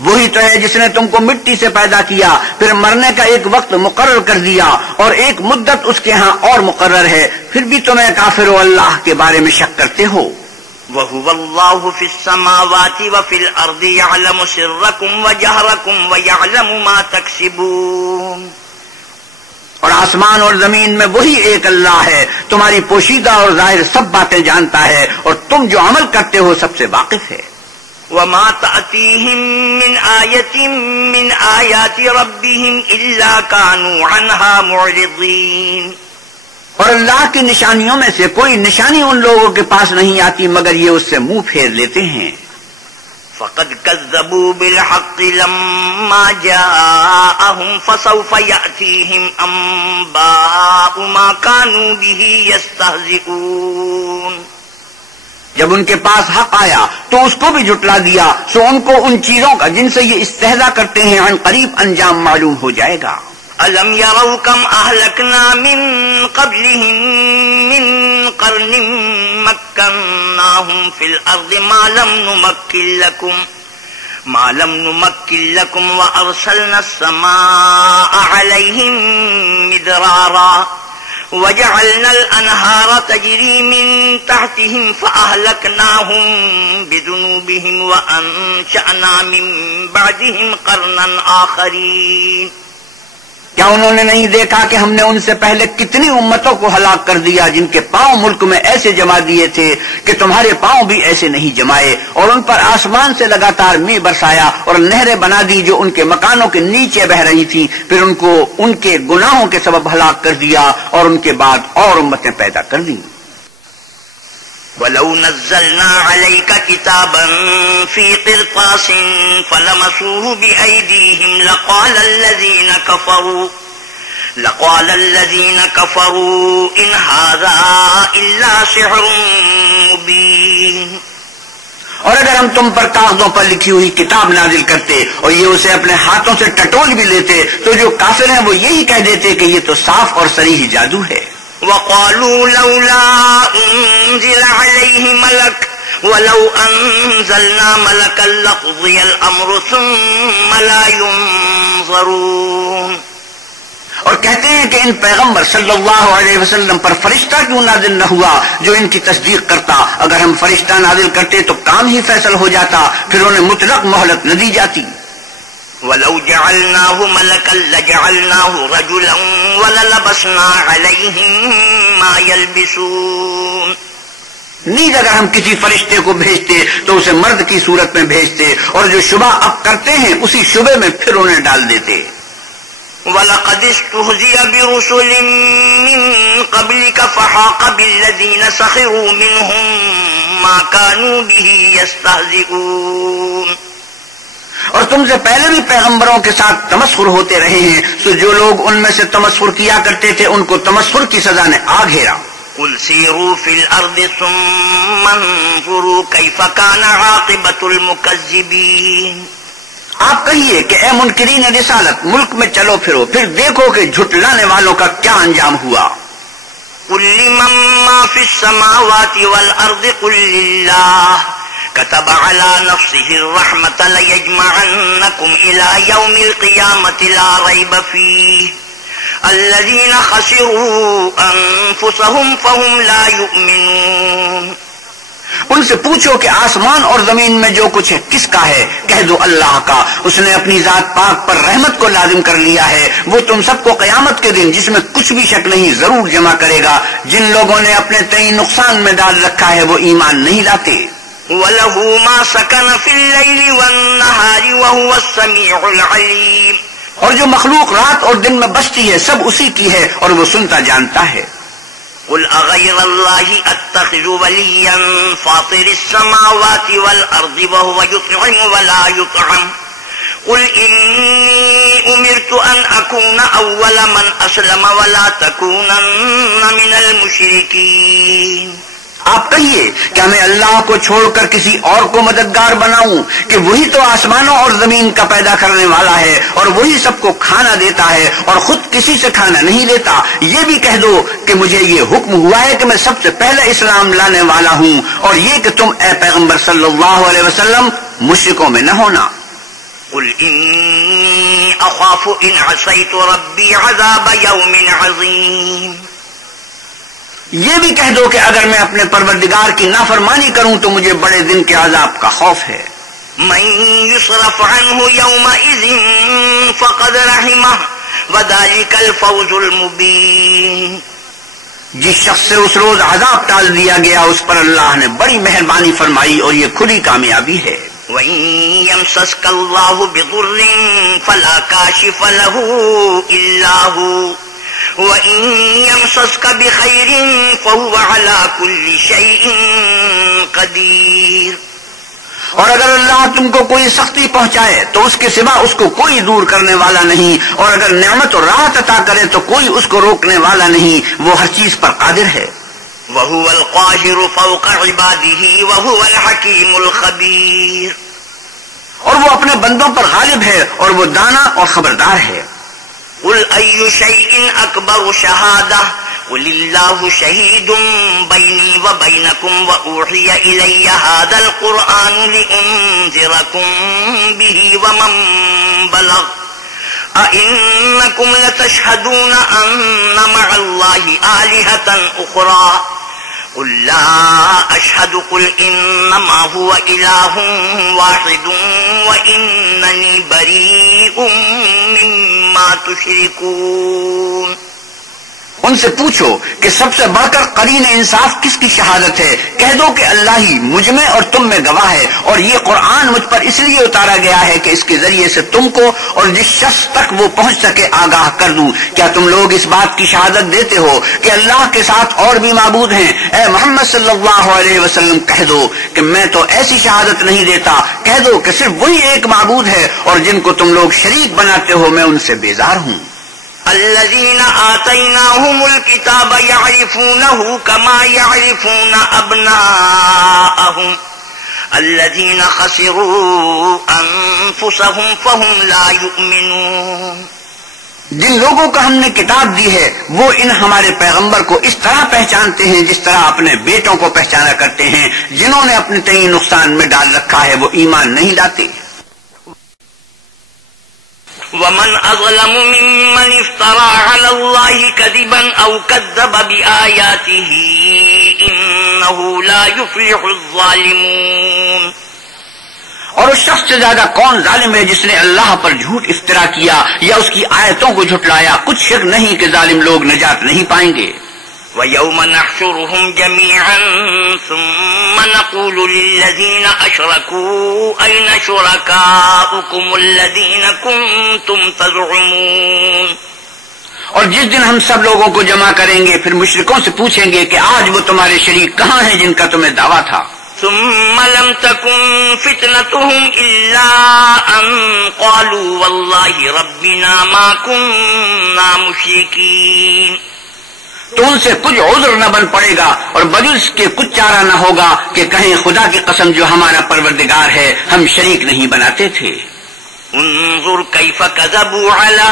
وہی تو ہے جس نے تم کو مٹی سے پیدا کیا، پھر مرنے کا ایک وقت مقرر کر دیا اور ایک مدت اس کے ہاں اور مقرر ہے، پھر بھی تمہیں کافر و اللہ کے بارے میں شک کرتے ہو۔ وَهُوَ اللَّهُ فِي السَّمَاوَاتِ وَفِي الْأَرْضِ يَعْلَمُ سِرَّكُمْ وَجَهْرَكُمْ وَيَعْلَمُ مَا تَكْسِبُونَ۔ اور آسمان اور زمین میں وہی ایک اللہ ہے، تمہاری پوشیدہ اور ظاہر سب باتیں جانتا ہے، اور تم جو عمل کرتے ہو سب سے واقف ہے۔ وَمَا تَأْتِيهِم مِّنْ آيَةٍ مِّنْ آيَاتِ رَبِّهِمْ إِلَّا كَانُوا عَنْهَا مُعْرِضِينَ۔ اور اللہ کی نشانیوں میں سے کوئی نشانی ان لوگوں کے پاس نہیں آتی مگر یہ اس سے منہ پھیر لیتے ہیں۔ فَقَدْ كَذَّبُوا بِالْحَقِّ لَمَّا جَاءَهُمْ فَسَوْفَ يَأْتِيهِمْ أَنبَاءُ مَا كَانُوا بِهِ يَسْتَهْزِئُونَ۔ جب ان کے پاس حق آیا تو اس کو بھی جھٹلا دیا، سو ان کو ان چیزوں کا جن سے یہ استہزاء کرتے ہیں عن قریب انجام معلوم ہو جائے گا۔ أَلَمْ يَرَوْا كَمْ أَهْلَكْنَا مِنْ قَبْلِهِمْ مِنْ قَرْنٍ مَكَّنَّاهُمْ فِي الْأَرْضِ مَا لَمْ نُمَكِّنْ لَكُمْ وَأَرْسَلْنَا السَّمَاءَ عَلَيْهِمْ مِدْرَارًا وَجَعَلْنَا الْأَنْهَارَ تَجْرِي مِنْ تَحْتِهِمْ فَأَهْلَكْنَاهُمْ بِذُنُوبِهِمْ وَأَنشَأْنَا مِنْ بَعْدِهِمْ قَرْنًا آخَرِينَ۔ کیا انہوں نے نہیں دیکھا کہ ہم نے ان سے پہلے کتنی امتوں کو ہلاک کر دیا جن کے پاؤں ملک میں ایسے جما دیے تھے کہ تمہارے پاؤں بھی ایسے نہیں جمائے، اور ان پر آسمان سے لگاتار می برسایا اور نہریں بنا دی جو ان کے مکانوں کے نیچے بہ رہی تھیں، پھر ان کو ان کے گناہوں کے سبب ہلاک کر دیا اور ان کے بعد اور امتیں پیدا کر دیں۔ وَلَوْ نَزَّلْنَا عَلَيْكَ كِتَابًا فِي قِرْطَاسٍ فَلَمَسُوهُ بِأَيْدِيهِمْ لَقَالَ الَّذِينَ كَفَرُوا إِنْ هَذَا إِلَّا سِحْرٌ مُبِينٌ۔ اور اگر ہم تم پر کاغذوں پر لکھی ہوئی کتاب نازل کرتے اور یہ اسے اپنے ہاتھوں سے ٹٹول بھی لیتے تو جو کافر ہیں وہ یہی کہہ دیتے کہ یہ تو صاف اور صریح جادو ہے۔ وَقَالُوا لَوْلَا أُنزِلَ عَلَيْهِ مَلَكٌ وَلَوْ أَنزَلْنَا مَلَكًا لَقُضِيَ الْأَمْرُ ثُمَّ لَا يُنظَرُونَ۔ اور کہتے ہیں کہ ان پیغمبر صلی اللہ علیہ وسلم پر فرشتہ کیوں نازل نہ ہوا جو ان کی تصدیق کرتا، اگر ہم فرشتہ نازل کرتے تو کام ہی فیصل ہو جاتا، پھر انہیں مطلق مہلت نہ دی جاتی۔ وَلَوْ جَعَلْنَاهُ مَلَكًا لَجَعَلْنَاهُ رَجُلًا وَلَلَبَسْنَا عَلَيْهِمْ مَا يَلْبِسُونَ۔ نیز اگر ہم کسی فرشتے کو بھیجتے تو اسے مرد کی صورت میں بھیجتے اور جو شبہ اب کرتے ہیں اسی شبے میں پھر انہیں ڈال دیتے۔ وَلَقَدِ اسْتُهْزِئَ بِرُسُلٍ مِّن قَبْلِكَ فَحَاقَ بِالَّذِينَ سَخِرُوا مِنْهُم مَّا كَانُوا بِهِ يَسْتَهْزِئُونَ۔ اور تم سے پہلے بھی پیغمبروں کے ساتھ تمسخر ہوتے رہے ہیں، سو جو لوگ ان میں سے تمسخر کیا کرتے تھے ان کو تمسخر کی سزا نے آ گھیرا۔ قُلْ سِيرُوا فِي الْأَرْضِ ثُمَّ انظُرُوا كَيْفَ كَانَ عَاقِبَةُ الْمُكَذِّبِينَ۔ آپ کہیے کہ اے منکرین رسالت، ملک میں چلو پھرو، پھر دیکھو کہ جھٹلانے والوں کا کیا انجام ہوا۔ قُلْ لِمَن مَّا فِي السَّمَاوَاتِ وَالْأَرْضِ قُل لِّلَّهِ كتب على نفسه الرحمة ليجمعنكم إلى يوم القيامة لا ريب فيه الذين خسروا أنفسهم فهم لا يؤمنون۔ ان سے پوچھو کہ آسمان اور زمین میں جو کچھ ہے کس کا ہے، کہہ دو اللہ کا، اس نے اپنی ذات پاک پر رحمت کو لازم کر لیا ہے، وہ تم سب کو قیامت کے دن جس میں کچھ بھی شک نہیں ضرور جمع کرے گا۔ جن لوگوں نے اپنے تئیں نقصان میں ڈال رکھا ہے وہ ایمان نہیں لاتے۔ وَلَهُ مَا سَكَنَ فِي اللَّيْلِ وَالنَّهَارِ وَهُوَ السَّمِيعُ الْعَلِيمُ۔ اور جو مخلوق رات اور دن میں بستی ہے سب اسی کی ہے اور وہ سنتا جانتا ہے۔ قُلْ أَغَيْرَ اللَّهِ أَتَّخِذُ وَلِيًّا فَاطِرِ السَّمَاوَاتِ وَالْأَرْضِ وَهُوَ يُطْعِمُ وَلَا يُطْعَمُ قُلْ إِنِّي أُمِرْتُ أَنْ أَكُونَ أَوَّلَ مَنْ أَسْلَمَ وَلَا تَكُونَنَّ مِنَ الْمُشْرِكِينَ۔ آپ کہیے کیا میں اللہ کو چھوڑ کر کسی اور کو مددگار بناؤں کہ وہی تو آسمانوں اور زمین کا پیدا کرنے والا ہے اور وہی سب کو کھانا دیتا ہے اور خود کسی سے کھانا نہیں لیتا۔ یہ بھی کہہ دو کہ مجھے یہ حکم ہوا ہے کہ میں سب سے پہلے اسلام لانے والا ہوں، اور یہ کہ تم اے پیغمبر صلی اللہ علیہ وسلم مشرکوں میں نہ ہونا۔ قُلْ إِنِّي أَخَافُ إِنْ عَصَيْتُ رَبِّي عَذَابَ يَوْمٍ عَظِيمٍ۔ یہ بھی کہہ دو کہ اگر میں اپنے پروردگار کی نافرمانی کروں تو مجھے بڑے دن کے عذاب کا خوف ہے۔ مَن يُصْرَفْ عَنْهُ يَوْمَئِذٍ فَقَدْ رَحِمَهُ وَذَلِكَ الْفَوْزُ الْمُبِينُ۔ جس شخص سے اس روز عذاب ٹال دیا گیا اس پر اللہ نے بڑی مہربانی فرمائی اور یہ کھلی کامیابی ہے۔ وَإِن يَمْسَسْكَ اللَّهُ بِضُرٍّ فَلَا كَاشِفَ لَهُ إِلَّا هُوَ وَإِن يَمْسَسْكَ بِخَيْرٍ فَهُوَ عَلَى كُلِّ شَيْءٍ قَدِيرٌ۔ اور اگر اللہ تم کو کوئی سختی پہنچائے تو اس کے سوا اس کو کوئی دور کرنے والا نہیں، اور اگر نعمت اور راحت عطا کرے تو کوئی اس کو روکنے والا نہیں، وہ ہر چیز پر قادر ہے۔ وَهُوَ الْقَاهِرُ فَوْقَ عِبَادِهِ وَهُوَ الْحَكِيمُ الْخَبِيرُ۔ اور وہ اپنے بندوں پر غالب ہے اور وہ دانا اور خبردار ہے۔ قُلْ أَيُّ شَيْءٍ أَكْبَرُ شَهَادَةً قُلِ اللَّهُ شَهِيدٌ بَيْنِي وَبَيْنَكُمْ وَأُوحِيَ إِلَيَّ هَذَا الْقُرْآنُ لِأُنذِرَكُم بِهِ وَمَن بَلَغَ أَإِنَّكُمْ لَتَشْهَدُونَ أَنَّ مَعَ اللَّهِ آلِهَةً أُخْرَى قُل لَّا أَشْهَدُ قُلْ إِنَّمَا هُوَ إِلَٰهٌ وَاحِدٌ وَإِنَّنِي بَرِيءٌ مِّمَّا ما تشركون۔ ان سے پوچھو کہ سب سے بڑھ کر قرین انصاف کس کی شہادت ہے؟ کہہ دو کہ اللہ ہی مجھ میں اور تم میں گواہ ہے، اور یہ قرآن مجھ پر اس لیے اتارا گیا ہے کہ اس کے ذریعے سے تم کو اور جس شخص تک وہ پہنچ سکے آگاہ کر دوں۔ کیا تم لوگ اس بات کی شہادت دیتے ہو کہ اللہ کے ساتھ اور بھی معبود ہیں؟ اے محمد صلی اللہ علیہ وسلم کہہ دو کہ میں تو ایسی شہادت نہیں دیتا، کہہ دو کہ صرف وہی ایک معبود ہے، اور جن کو تم لوگ شریک بناتے ہو میں ان سے بیزار ہوں۔ الذين آتيناهم الكتاب يعرفونه كما يعرفون أبناءهم الذين خسروا أنفسهم فهم لا يؤمنون۔ جن لوگوں کو ہم نے کتاب دی ہے وہ ان ہمارے پیغمبر کو اس طرح پہچانتے ہیں جس طرح اپنے بیٹوں کو پہچانا کرتے ہیں۔ جنہوں نے اپنے تئیں نقصان میں ڈال رکھا ہے وہ ایمان نہیں لاتے۔ ومن أظلم ممن افترى على الله كذبا أو كذب بآياته إنه لا يفلح الظالمون۔ اور اس شخص سے زیادہ کون ظالم ہے جس نے اللہ پر جھوٹ افترا کیا یا اس کی آیتوں کو جھٹلایا؟ کچھ شک نہیں کہ ظالم لوگ نجات نہیں پائیں گے۔ وَيَوْمَ نَحْشُرُهُمْ جَمِيعًا ثُمَّ نَقُولُ لِلَّذِينَ أَشْرَكُوا أَيْنَ شُرَكَاؤُكُمُ الَّذِينَ كُنتُمْ تَزْعُمُونَ۔ اور جس دن ہم سب لوگوں کو جمع کریں گے پھر مشرکوں سے پوچھیں گے کہ آج وہ تمہارے شریک کہاں ہیں جن کا تمہیں دعویٰ تھا؟ ثم لم تكن فتنتهم إلا أن قالوا والله ربنا ما كنا مشركين۔ تو ان سے کچھ عذر نہ بن پڑے گا اور بجز کے کچھ چارہ نہ ہوگا کہ کہیں خدا کی قسم جو ہمارا پروردگار ہے ہم شریک نہیں بناتے تھے۔ انظر كيف كذبوا على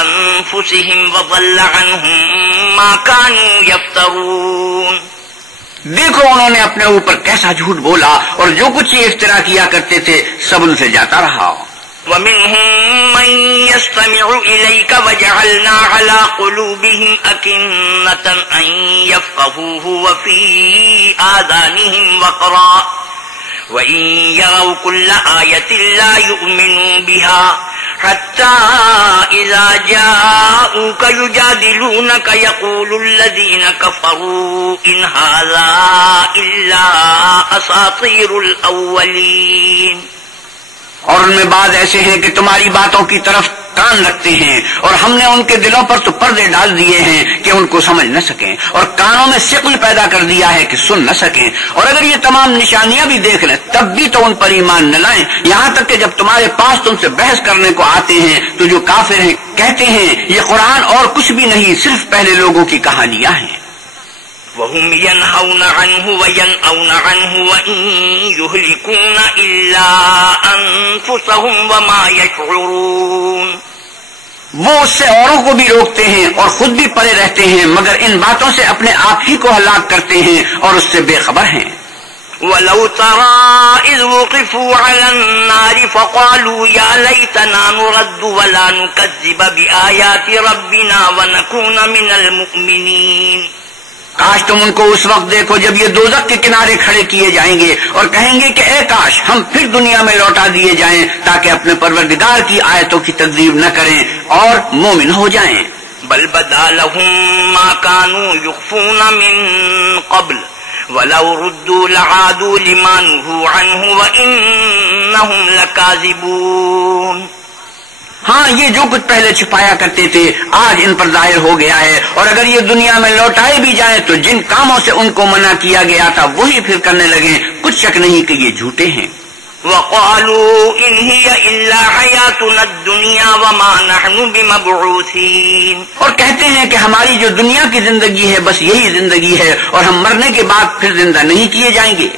أنفسهم وضل عنهم ما كانوا يفترون۔ دیکھو انہوں نے اپنے اوپر کیسا جھوٹ بولا اور جو کچھ یہ افترا کیا کرتے تھے سب ان سے جاتا رہا۔ ومنهم من يستمع إليك وجعلنا على قلوبهم أكنة أن يفقهوه وفي آذانهم وقرا وإن يروا كل آية لا يؤمنوا بها حتى إذا جاءوك يجادلونك يقول الذين كفروا إن هذا إلا أساطير الأولين۔ اور ان میں بعض ایسے ہیں کہ تمہاری باتوں کی طرف کان رکھتے ہیں اور ہم نے ان کے دلوں پر تو پردے ڈال دیے ہیں کہ ان کو سمجھ نہ سکیں اور کانوں میں ثقل پیدا کر دیا ہے کہ سن نہ سکیں، اور اگر یہ تمام نشانیاں بھی دیکھ لیں تب بھی تو ان پر ایمان نہ لائیں، یہاں تک کہ جب تمہارے پاس تم سے بحث کرنے کو آتے ہیں تو جو کافر ہیں کہتے ہیں یہ قرآن اور کچھ بھی نہیں صرف پہلے لوگوں کی کہانیاں ہیں۔ وهم ينهون عنه وينأون عنه وإن يهلكون إلا أنفسهم وما يشعرون۔ وہ اس سے اوروں کو بھی روکتے ہیں اور خود بھی پڑے رہتے ہیں مگر ان باتوں سے اپنے آپ ہی کو ہلاک کرتے ہیں اور اس سے بے خبر ہیں۔ وَلَوْ تَرَىٰ إِذْ وُقِفُوا عَلَى النَّارِ فَقَالُوا يَا لَيْتَنَا نُرَدُّ وَلَا نُكَذِّبَ بِآيَاتِ رَبِّنَا وَنَكُونَ مِنَ الْمُؤْمِنِينَ۔ کاش تم ان کو اس وقت دیکھو جب یہ دوزخ کے کنارے کھڑے کیے جائیں گے اور کہیں گے کہ اے کاش ہم پھر دنیا میں لوٹا دیے جائیں تاکہ اپنے پروردگار کی آیتوں کی تکذیب نہ کریں اور مومن ہو جائیں۔ بل بدا لهم ما كانوا يخفون من قبل ولو ردوا لعادوا لما نهوا عنه وإنهم لكاذبون۔ ہاں یہ جو کچھ پہلے چھپایا کرتے تھے آج ان پر ظاہر ہو گیا ہے، اور اگر یہ دنیا میں لوٹائے بھی جائیں تو جن کاموں سے ان کو منع کیا گیا تھا وہی پھر کرنے لگیں، کچھ شک نہیں کہ یہ جھوٹے ہیں۔ وقالوا إن هي إلا حياتنا الدنيا وما نحن بمبعوثين۔ اور کہتے ہیں کہ ہماری جو دنیا کی زندگی ہے بس یہی زندگی ہے اور ہم مرنے کے بعد پھر زندہ نہیں کیے جائیں گے۔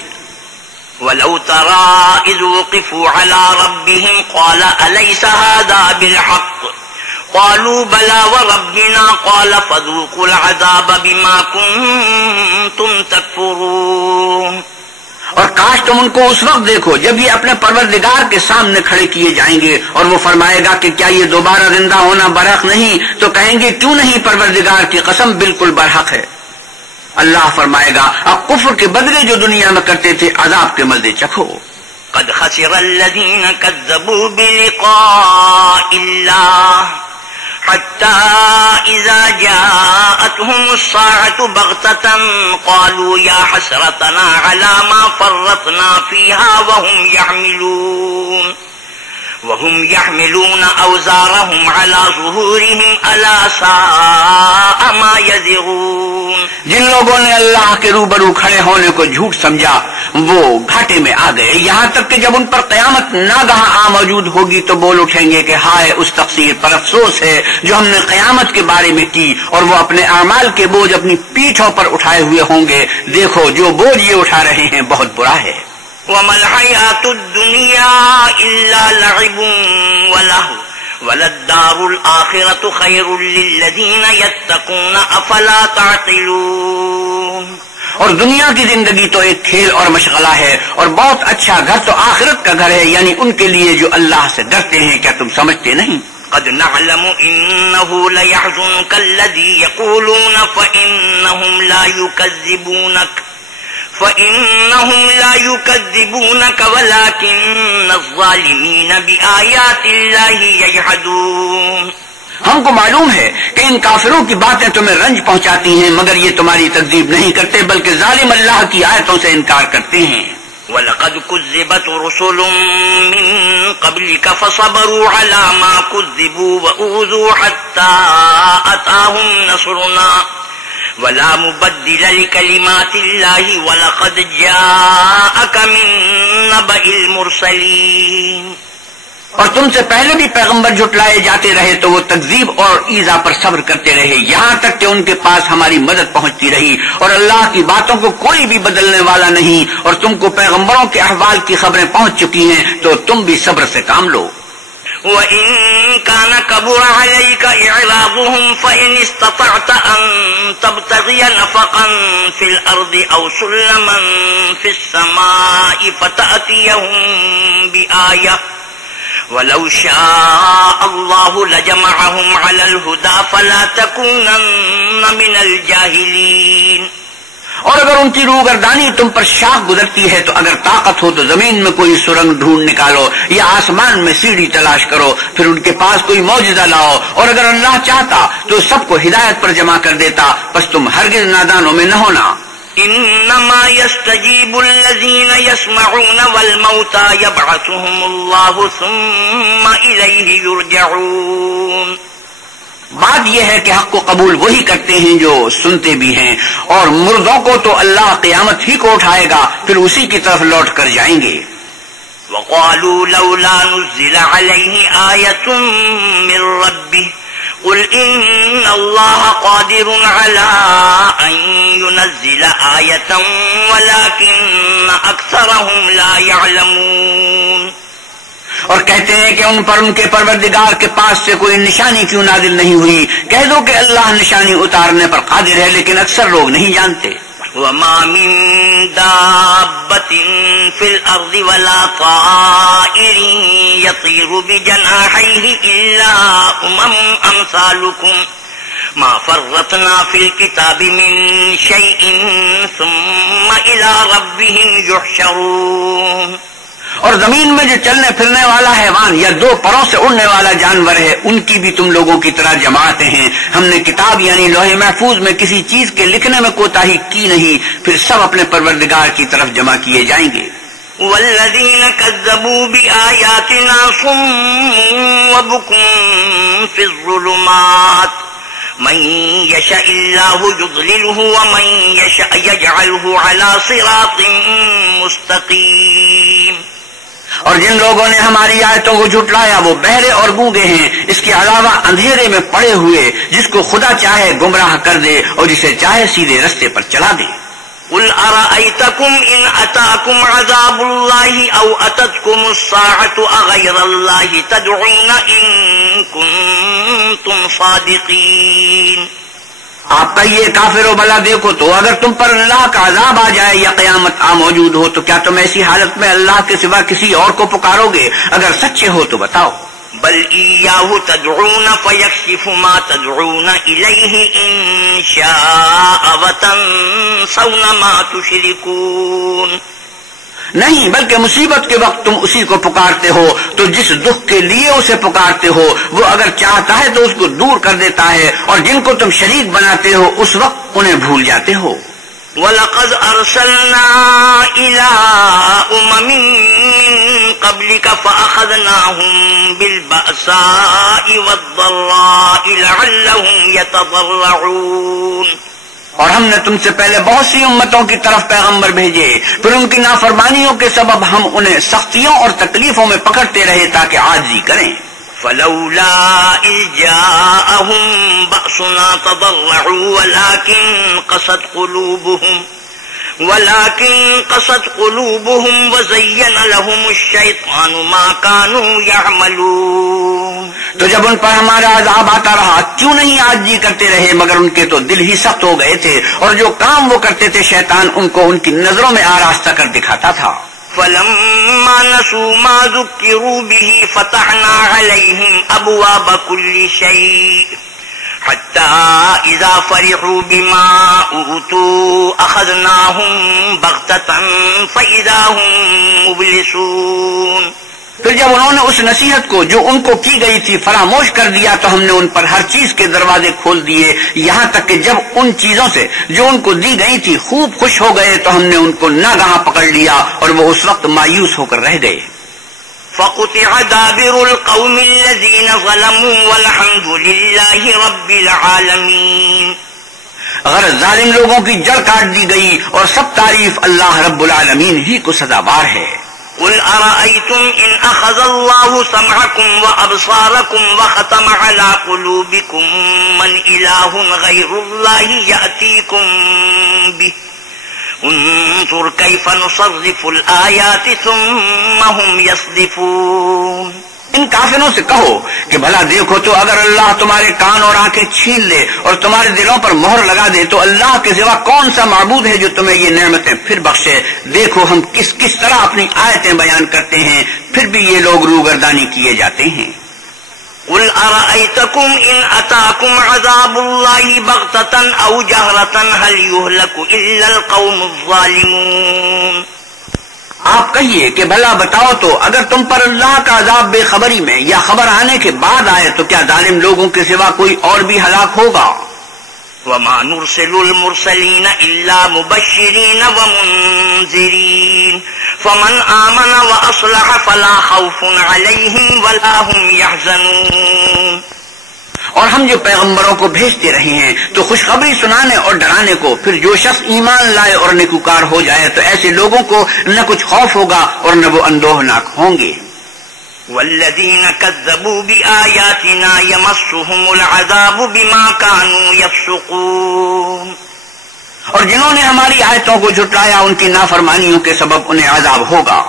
ولو ترى إذ وقفوا على ربهم قال أليس هذا بالحق قالوا بلى وربنا قال فذوقوا العذاب بما كنتم تكفرون۔ اور کاش تم ان کو اس وقت دیکھو جب یہ اپنے پروردگار کے سامنے کھڑے کیے جائیں گے اور وہ فرمائے گا کہ کیا یہ دوبارہ زندہ ہونا برحق نہیں، تو کہیں گے کیوں نہیں، پروردگار کی قسم بالکل برحق ہے۔ اللہ فرمائے گا اب کفر کے بدلے جو دنیا میں کرتے تھے عذاب کے مزے چکھو۔ قد خسر الذين كذبوا بلقاء الله حتى إذا جاءتهم الساعة بغتة قالوا يا حسرتنا على ما فرطنا فيها وهم يحملون أوزارهم على ظهورهم ألا ساء ما يزرون. جن لوگوں نے اللہ کے روبرو کھڑے ہونے کو جھوٹ سمجھا وہ گھاٹے میں آ گئے، یہاں تک کہ جب ان پر قیامت ناگہاں آ موجود ہوگی تو بول اٹھیں گے کہ ہائے اس تقصیر پر افسوس ہے جو ہم نے قیامت کے بارے میں کی، اور وہ اپنے اعمال کے بوجھ اپنی پیٹھوں پر اٹھائے ہوئے ہوں گے، دیکھو جو بوجھ یہ اٹھا رہے ہیں بہت برا ہے. وَمَا الْحَيَاةُ الدُّنْيَا إِلَّا لَعِبٌ وَلَهْوٌ وَلَلدَّارُ الْآخِرَةُ خَيْرٌ لِّلَّذِينَ يَتَّقُونَ أَفَلَا تَعْقِلُونَ. اور دنیا کی زندگی تو ایک کھیل اور مشغلہ ہے، اور بہت اچھا گھر تو آخرت کا گھر ہے، یعنی ان کے لیے جو اللہ سے ڈرتے ہیں. کیا تم سمجھتے نہیں؟ قد نعلم إنه ليحزنك الذي يقولون فإنهم لا يكذبونك ولكن الظالمين بآيات الله يجحدون. ہم کو معلوم ہے کہ ان کافروں کی باتیں تمہیں رنج پہنچاتی ہیں، مگر یہ تمہاری تکذیب نہیں کرتے بلکہ ظالم اللہ کی آیتوں سے انکار کرتے ہیں. وَلَقَدْ كُذِّبَتْ رُسُلٌ مِّن قَبْلِكَ فَصَبَرُوا عَلَى مَا كُذِّبُوا وَأُوذُوا حَتَّى أَتَاهُمْ نَصْرُنَا وَلَا مُبَدِّلَ لِكَلِمَاتِ اللَّهِ وَلَقَدْ جَاءَكَ مِن نَّبَإِ الْمُرْسَلِينَ. اور تم سے پہلے بھی پیغمبر جھٹلائے جاتے رہے تو وہ تکذیب اور ایذا پر صبر کرتے رہے، یہاں تک کہ ان کے پاس ہماری مدد پہنچتی رہی، اور اللہ کی باتوں کو کوئی بھی بدلنے والا نہیں، اور تم کو پیغمبروں کے احوال کی خبریں پہنچ چکی ہیں تو تم بھی صبر سے کام لو. وَإِن كَانَ كَبُرَ عَلَيْكَ إِعْرَاضُهُمْ فَإِنِ اسْتَطَعْتَ أَن تَبْتَغِيَ نَفَقًا فِي الْأَرْضِ أَوْ سُلَّمًا فِي السَّمَاءِ فَتَأْتِيَهُم بِآيَةٍ وَلَوْ شَاءَ اللَّهُ لَجَمَعَهُمْ عَلَى الْهُدَى فَلَا تَكُونَنَّ مِنَ الْجَاهِلِينَ. اور اگر ان کی روگردانی تم پر شاخ گزرتی ہے تو اگر طاقت ہو تو زمین میں کوئی سرنگ ڈھونڈ نکالو یا آسمان میں سیڑھی تلاش کرو، پھر ان کے پاس کوئی معجزہ لاؤ، اور اگر اللہ چاہتا تو سب کو ہدایت پر جمع کر دیتا، بس تم ہرگز نادانوں میں نہ ہونا. انما يستجيب الذين يسمعون والموتى يبعثهم الله ثم اليه يرجعون. بات یہ ہے کہ حق کو قبول وہی کرتے ہیں جو سنتے بھی ہیں، اور مردوں کو تو اللہ قیامت ہی کو اٹھائے گا، پھر اسی کی طرف لوٹ کر جائیں گے. وقالوا لولا نزل عليه آية من ربه قل إن الله قادر على أن ينزل آية ولكن أكثرهم لا يعلمون. اور کہتے ہیں کہ ان پر ان کے پروردگار کے پاس سے کوئی نشانی کیوں نازل نہیں ہوئی. کہہ دو کہ اللہ نشانی اتارنے پر قادر ہے لیکن اکثر لوگ نہیں جانتے. وما من دابة في الأرض ولا طائر يطير بجناحيه إلا أمثالكم ما فرطنا في الكتاب من شيء ثم إلى ربهم يحشرون. اور زمین میں جو چلنے پھرنے والا حیوان یا دو پروں سے اڑنے والا جانور ہے ان کی بھی تم لوگوں کی طرح جماعتیں ہیں. ہم نے کتاب یعنی لوح محفوظ میں کسی چیز کے لکھنے میں کوتاہی کی نہیں، پھر سب اپنے پروردگار کی طرف جمع کیے جائیں گے. والذین كذبوا بآیاتنا صم وبکم فی الظلمات من یشاء اللہ یضللہ ومن یشاء یجعلہ علی صراط مستقیم. اور جن لوگوں نے ہماری آیتوں کو جھٹلایا وہ بہرے اور گونگے ہیں، اس کے علاوہ اندھیرے میں پڑے ہوئے، جس کو خدا چاہے گمراہ کر دے اور جسے چاہے سیدھے رستے پر چلا دے. قل ارأيتكم ان اتاكم عذاب الله او اتتكم الساعة اغير الله تدعون ان كنتم صادقين. آپ کہیے کافرو بلا دیکھو تو اگر تم پر اللہ کا عذاب آ جائے یا قیامت آ موجود ہو تو کیا تم ایسی حالت میں اللہ کے سوا کسی اور کو پکارو گے؟ اگر سچے ہو تو بتاؤ. بل ایاہ تدعون فیکشف ما تدعون الیہ ان شاء وتنسون ما تشرکون. نہیں بلکہ مصیبت کے وقت تم اسی کو پکارتے ہو تو جس دکھ کے لیے اسے پکارتے ہو وہ اگر چاہتا ہے تو اس کو دور کر دیتا ہے، اور جن کو تم شریک بناتے ہو اس وقت انہیں بھول جاتے ہو۔ وَلَقَدْ أَرْسَلْنَا إِلَىٰ أُمَمٍ مِّن قَبْلِكَ فَأَخَذْنَاهُم بِالْبَأْسَاءِ وَالضَّرَّاءِ لَعَلَّهُمْ يَتَضَرَّعُونَ۔ اور ہم نے تم سے پہلے بہت سی امتوں کی طرف پیغمبر بھیجے، پھر ان کی نافرمانیوں کے سبب ہم انہیں سختیوں اور تکلیفوں میں پکڑتے رہے تاکہ عاجزی کریں۔ فلولا إذ جاءهم بأسنا تضرعوا ولكن قست قلوبهم وزين لهم الشيطان ما كانوا يعملون۔ تو جب ان پر ہمارا عذاب آتا رہا کیوں نہیں عاجزی کرتے رہے، مگر ان کے تو دل ہی سخت ہو گئے تھے، اور جو کام وہ کرتے تھے شیطان ان کو ان کی نظروں میں آراستہ کر دکھاتا تھا۔ فلما نسوا ما ذكروا به فتحنا عليهم أبواب كل شيء حتى إذا فرحوا بما أوتوا أخذناهم بغتة فإذا هم مبلسون۔ پھر جب انہوں نے اس نصیحت کو جو ان کو کی گئی تھی فراموش کر دیا تو ہم نے ان پر ہر چیز کے دروازے کھول دیے، یہاں تک کہ جب ان چیزوں سے جو ان کو دی گئی تھی خوب خوش ہو گئے تو ہم نے ان کو ناگہاں پکڑ لیا اور وہ اس وقت مایوس ہو کر رہ گئے۔ فقطع دابر القوم الذين ظلموا والحمد لله رب العالمين۔ غرض ظالم لوگوں کی جڑ کاٹ دی گئی اور سب تعریف اللہ رب العالمین ہی کو سزاوار ہے۔ قل أرأيتم إن أخذ الله سمعكم وأبصاركم وختم على قلوبكم من إله غير الله يأتيكم به انظر كيف نصرف الآيات ثم هم يصدفون۔ ان کافروں سے کہو کہ بھلا دیکھو تو اگر اللہ تمہارے کان اور آنکھیں چھین لے اور تمہارے دلوں پر مہر لگا دے تو اللہ کے سوا کون سا معبود ہے جو تمہیں یہ نعمتیں پھر بخشے؟ دیکھو ہم کس کس طرح اپنی آیتیں بیان کرتے ہیں، پھر بھی یہ لوگ روگردانی کیے جاتے ہیں۔ قل أرأيتكم إن أتاكم عذاب الله بغتة أو جهرة هل يهلك إلا القوم الظالمون۔ آپ کہیے کہ بھلا بتاؤ تو اگر تم پر اللہ کا عذاب بے خبری میں یا خبر آنے کے بعد آئے تو کیا ظالم لوگوں کے سوا کوئی اور بھی ہلاک ہوگا؟ وما نرسل المرسلين إلا مبشرين ومنذرين فمن آمن وأصلح فلا خوف عليهم ولا هم يحزنون۔ اور ہم جو پیغمبروں کو بھیجتے رہے ہیں تو خوشخبری سنانے اور ڈرانے کو، پھر جو شخص ایمان لائے اور نیکوکار ہو جائے تو ایسے لوگوں کو نہ کچھ خوف ہوگا اور نہ وہ اندوہناک ہوں گے۔ والذین کذبوا بآیاتنا یمسهم العذاب بما كانوا یفسقون۔ اور جنہوں نے ہماری آیتوں کو جھٹلایا ان کی نافرمانیوں کے سبب انہیں عذاب ہوگا۔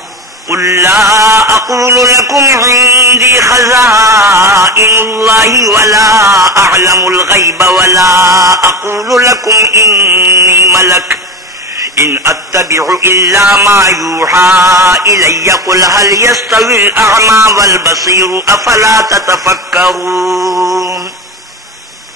قل لا أقول لكم عندي خزائن الله ولا أعلم الغيب ولا أقول لكم إني ملك إن أتبع إلا ما يوحى إلي قل هل يستوي الأعمى والبصير أفلا تتفكرون۔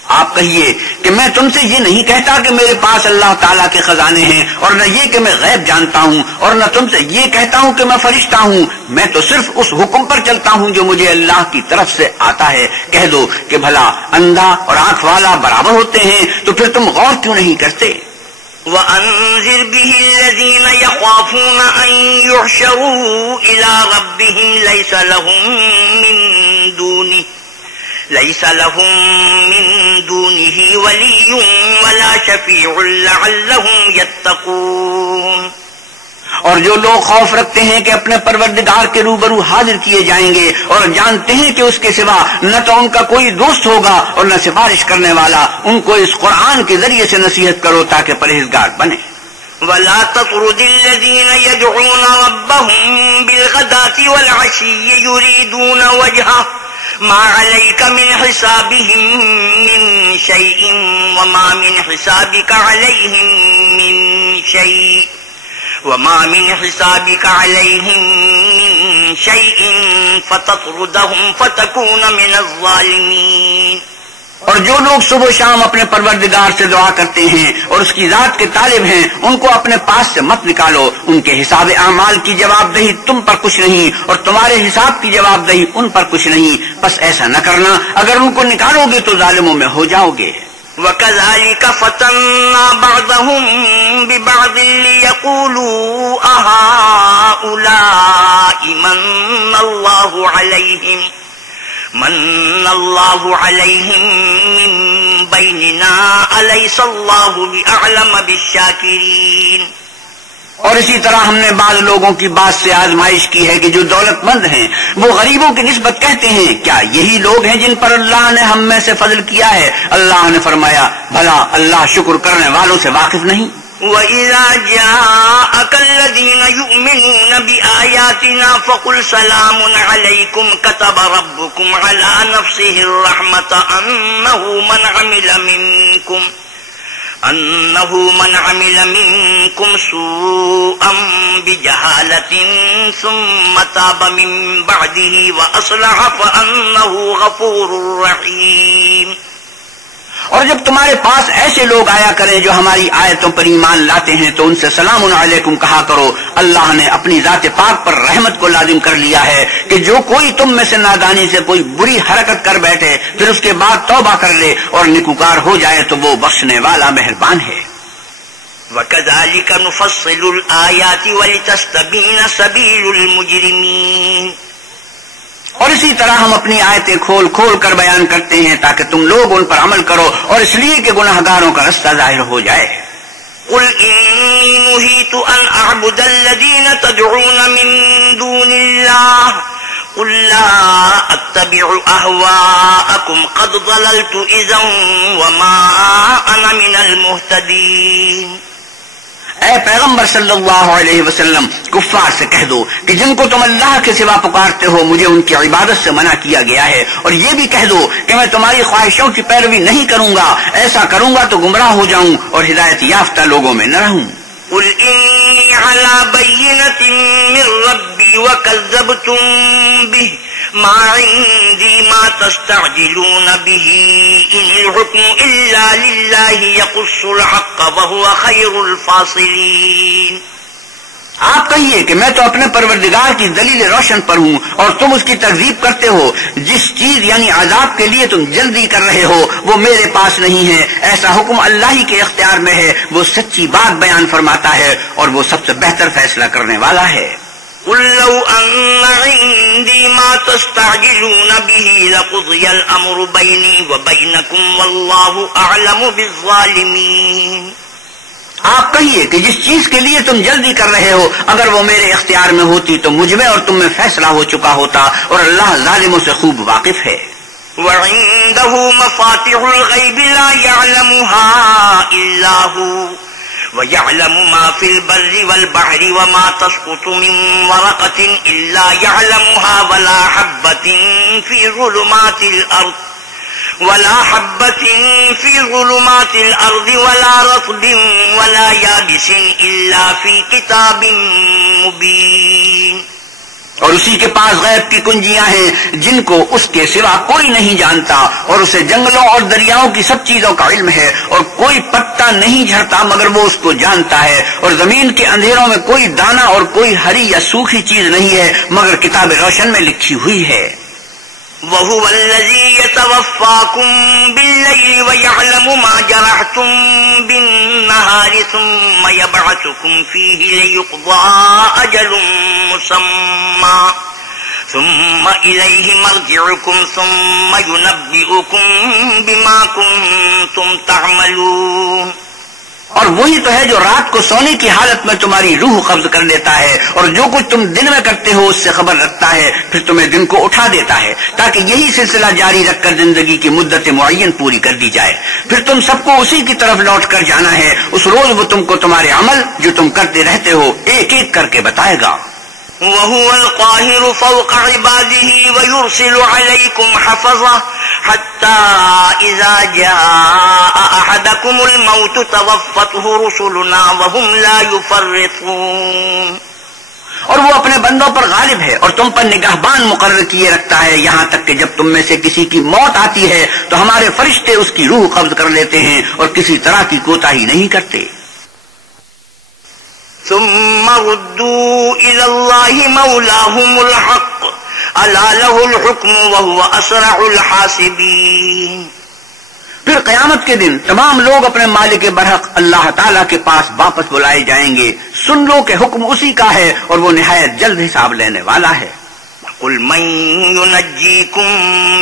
آپ کہیے کہ میں تم سے یہ نہیں کہتا کہ میرے پاس اللہ تعالیٰ کے خزانے ہیں، اور نہ یہ کہ میں غیب جانتا ہوں، اور نہ تم سے یہ کہتا ہوں کہ میں فرشتہ ہوں، میں تو صرف اس حکم پر چلتا ہوں جو مجھے اللہ کی طرف سے آتا ہے۔ کہہ دو کہ بھلا اندھا اور آنکھ والا برابر ہوتے ہیں، تو پھر تم غور کیوں نہیں کرتے؟ وَأَنذِرْ بِهِ الَّذِينَ يَخَافُونَ أَن يُحْشَرُوا إِلَى رَبِّهِمْ ليس لهم من دونه ولي ولا شفيع لعلهم يتقون۔ اور جو لوگ خوف رکھتے ہیں کہ اپنے پروردگار کے روبرو حاضر کیے جائیں گے اور جانتے ہیں کہ اس کے سوا نہ تو ان کا کوئی دوست ہوگا اور نہ سفارش کرنے والا، ان کو اس قرآن کے ذریعے سے نصیحت کرو تاکہ پرہیزگار بنے۔ ولا تطرد الذين يدعون ربهم بالغداة والعشي يريدون وجهه ما عليك من حسابهم من شيء وما من حسابك عليهم من شيء فتطردهم فتكون من الظالمين۔ اور جو لوگ صبح و شام اپنے پروردگار سے دعا کرتے ہیں اور اس کی ذات کے طالب ہیں ان کو اپنے پاس سے مت نکالو، ان کے حساب اعمال کی جواب دہی تم پر کچھ نہیں اور تمہارے حساب کی جواب دہی ان پر کچھ نہیں، بس ایسا نہ کرنا، اگر ان کو نکالو گے تو ظالموں میں ہو جاؤ گے۔ وَكَذَلِكَ فَتَنَّا بَعْضَهُم بِبَعْضٍ لِيَقُولُوا أَهَٰؤُلَاءِ مَنَّ اللَّهُ عَلَيْهِم مِّن بَيْنِنَا أَلَيْسَ اللَّهُ بِأَعْلَمَ بِالشَّاكِرِينَ۔ اور اسی طرح ہم نے بعض لوگوں کی بات سے آزمائش کی ہے کہ جو دولت مند ہیں وہ غریبوں کی نسبت کہتے ہیں کیا یہی لوگ ہیں جن پر اللہ نے ہم میں سے فضل کیا ہے؟ اللہ نے فرمایا بھلا اللہ شکر کرنے والوں سے واقف نہیں؟ وَإِذَا جَاءَكَ الَّذِينَ يُؤْمِنُونَ بِآيَاتِنَا فَقُلْ سَلَامٌ عَلَيْكُمْ كَتَبَ رَبُّكُمْ عَلَى نَفْسِهِ الرَّحْمَةَ أَنَّهُ مَنْ عَمِلَ مِنكُمْ سُوءًا بِجَهَالَةٍ ثُمَّ تَابَ مِن بَعْدِهِ وَأَصْلَحَ فَأَنَّهُ غَفُورٌ رَّحِيمٌ۔ اور جب تمہارے پاس ایسے لوگ آیا کریں جو ہماری آیتوں پر ایمان لاتے ہیں تو ان سے سلام علیکم کہا کرو، اللہ نے اپنی ذات پاک پر رحمت کو لازم کر لیا ہے کہ جو کوئی تم میں سے نادانی سے کوئی بری حرکت کر بیٹھے پھر اس کے بعد توبہ کر لے اور نیکوکار ہو جائے تو وہ بخشنے والا مہربان ہے۔ وَكَذَلِكَ نُفَصِّلُ الْآيَاتِ وَلِتَسْتَبِينَ سَبِيلُ الْمُجْرِمِينَ۔ اور اسی طرح ہم اپنی آیتیں کھول کھول کر بیان کرتے ہیں تاکہ تم لوگ ان پر عمل کرو اور اس لیے کہ گناہگاروں کا رستہ ظاہر ہو جائے۔ قُلْ إِنِّي نُهِيتُ أَنْ أَعْبُدَ الَّذِينَ تَدْعُونَ مِن دُونِ اللَّهِ قُل لَّا أَتَّبِعُ أَهْوَاءَكُمْ قَدْ ضَلَلْتُ إِذًا وَمَا أَنَا مِنَ الْمُهْتَدِينَ۔ اے پیغمبر صلی اللہ علیہ وسلم کفار سے کہہ دو کہ جن کو تم اللہ کے سوا پکارتے ہو مجھے ان کی عبادت سے منع کیا گیا ہے، اور یہ بھی کہہ دو کہ میں تمہاری خواہشوں کی پیروی نہیں کروں گا، ایسا کروں گا تو گمراہ ہو جاؤں اور ہدایت یافتہ لوگوں میں نہ رہوں۔ قل إني على بينة من ربي وكذبتم به ما عندي ما تستعجلون به إن الحكم إلا لله يقص الحق وهو خير الفاصلين۔ آپ کہیے کہ میں تو اپنے پروردگار کی دلیل روشن پر ہوں اور تم اس کی تکذیب کرتے ہو، جس چیز یعنی عذاب کے لیے تم جلدی کر رہے ہو وہ میرے پاس نہیں ہے، ایسا حکم اللہ ہی کے اختیار میں ہے، وہ سچی بات بیان فرماتا ہے اور وہ سب سے بہتر فیصلہ کرنے والا ہے۔ قل لو أن عندي ما تستعجلون به لقضي الأمر بيني وبينكم والله أعلم بالظالمين۔ آپ کہیے کہ جس چیز کے لیے تم جلدی کر رہے ہو اگر وہ میرے اختیار میں ہوتی تو مجھ میں اور تم میں فیصلہ ہو چکا ہوتا، اور اللہ ظالموں سے خوب واقف ہے۔ وعنده مفاتح الغيب لا يعلمها إلا هو ويعلم ما في البر والبحر وما تسقط من ورقة إلا يعلمها ولا حبة في ظلمات الأرض ولا رطب ولا يابس إلا في كتاب مبين۔ اور اسی کے پاس غیب کی کنجیاں ہیں جن کو اس کے سوا کوئی نہیں جانتا، اور اسے جنگلوں اور دریاؤں کی سب چیزوں کا علم ہے، اور کوئی پتا نہیں جھڑتا مگر وہ اس کو جانتا ہے، اور زمین کے اندھیروں میں کوئی دانہ اور کوئی ہری یا سوکھی چیز نہیں ہے مگر کتاب روشن میں لکھی ہوئی ہے۔ وَهُوَ الَّذِي يَتَوَفَّاكُم بِاللَّيْلِ وَيَعْلَمُ مَا جَرَحْتُم بِالنَّهَارِ ثُمَّ يَبْعَثُكُم فِيهِ لِيُقْضَىٰ أَجَلٌ مُّسَمًّى ثُمَّ إِلَيْهِ مَرْجِعُكُمْ ثُمَّ يُنَبِّئُكُم بِمَا كُنتُمْ تَعْمَلُونَ۔ اور وہی تو ہے جو رات کو سونے کی حالت میں تمہاری روح قبض کر لیتا ہے، اور جو کچھ تم دن میں کرتے ہو اس سے خبر رکھتا ہے، پھر تمہیں دن کو اٹھا دیتا ہے تاکہ یہی سلسلہ جاری رکھ کر زندگی کی مدت معین پوری کر دی جائے، پھر تم سب کو اسی کی طرف لوٹ کر جانا ہے۔ اس روز وہ تم کو تمہارے عمل جو تم کرتے رہتے ہو ایک ایک کر کے بتائے گا۔ وَهُوَ الْقَاهِرُ فَوْقَ عِبَادِهِ وَيُرْسِلُ عَلَيْكُمْ حَفَظَةً حَتَّى إِذَا جَاءَ أَحَدَكُمُ الْمَوْتُ تَوَفَّتْهُ رُسُلُنَا وَهُمْ لَا يُفَرِّطُونَ۔ اور وہ اپنے بندوں پر غالب ہے اور تم پر نگہبان مقرر کیے رکھتا ہے، یہاں تک کہ جب تم میں سے کسی کی موت آتی ہے تو ہمارے فرشتے اس کی روح قبض کر لیتے ہیں اور کسی طرح کی کوتاہی نہیں کرتے۔ ثم ردوا إلى الله مولاهم الحق ألا له الحكم وهو أسرع الحاسبين۔ پھر قیامت کے دن تمام لوگ اپنے مالک برحق اللہ تعالیٰ کے پاس واپس بلائے جائیں گے۔ سن لو کہ حکم اسی کا ہے اور وہ نہایت جلد حساب لینے والا ہے۔ قل من ينجيكم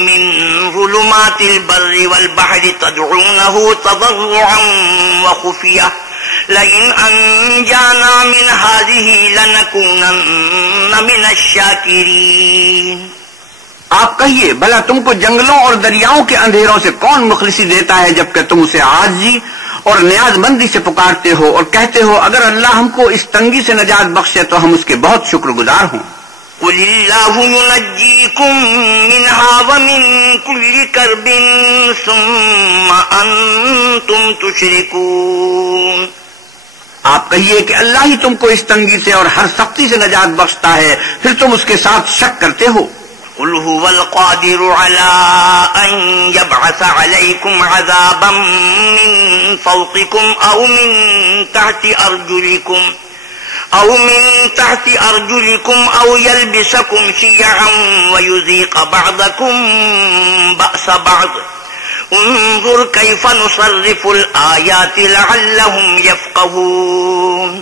من ظلمات البر والبحر تدعونه تضرعا وخفية لئن أنجانا من هذه لنكونن من الشاكرين۔ آپ کہیے بھلا تم کو جنگلوں اور دریاؤں کے اندھیروں سے کون مخلصی دیتا ہے جبکہ تم اسے عاجزی اور نیاز مندی سے پکارتے ہو اور کہتے ہو اگر اللہ ہم کو اس تنگی سے نجات بخشے تو ہم اس کے بہت شکر گزار ہوں۔ قل اللہ ينجيكم منها ومن كل كرب ثم أنتم تشركون۔ آپ کہیے کہ اللہ ہی تم کو اس تنگی سے اور ہر سختی سے نجات بخشتا ہے، پھر تم اس کے ساتھ شک کرتے ہو۔ قل هو القادر على أن يبعث عليكم عذابا من فوقكم أو من تحت أرجلكم أو يلبسكم شيعا ويذيق بعضكم بأس بعض انظر كيف نصرف الآيات لعلهم يفقهون۔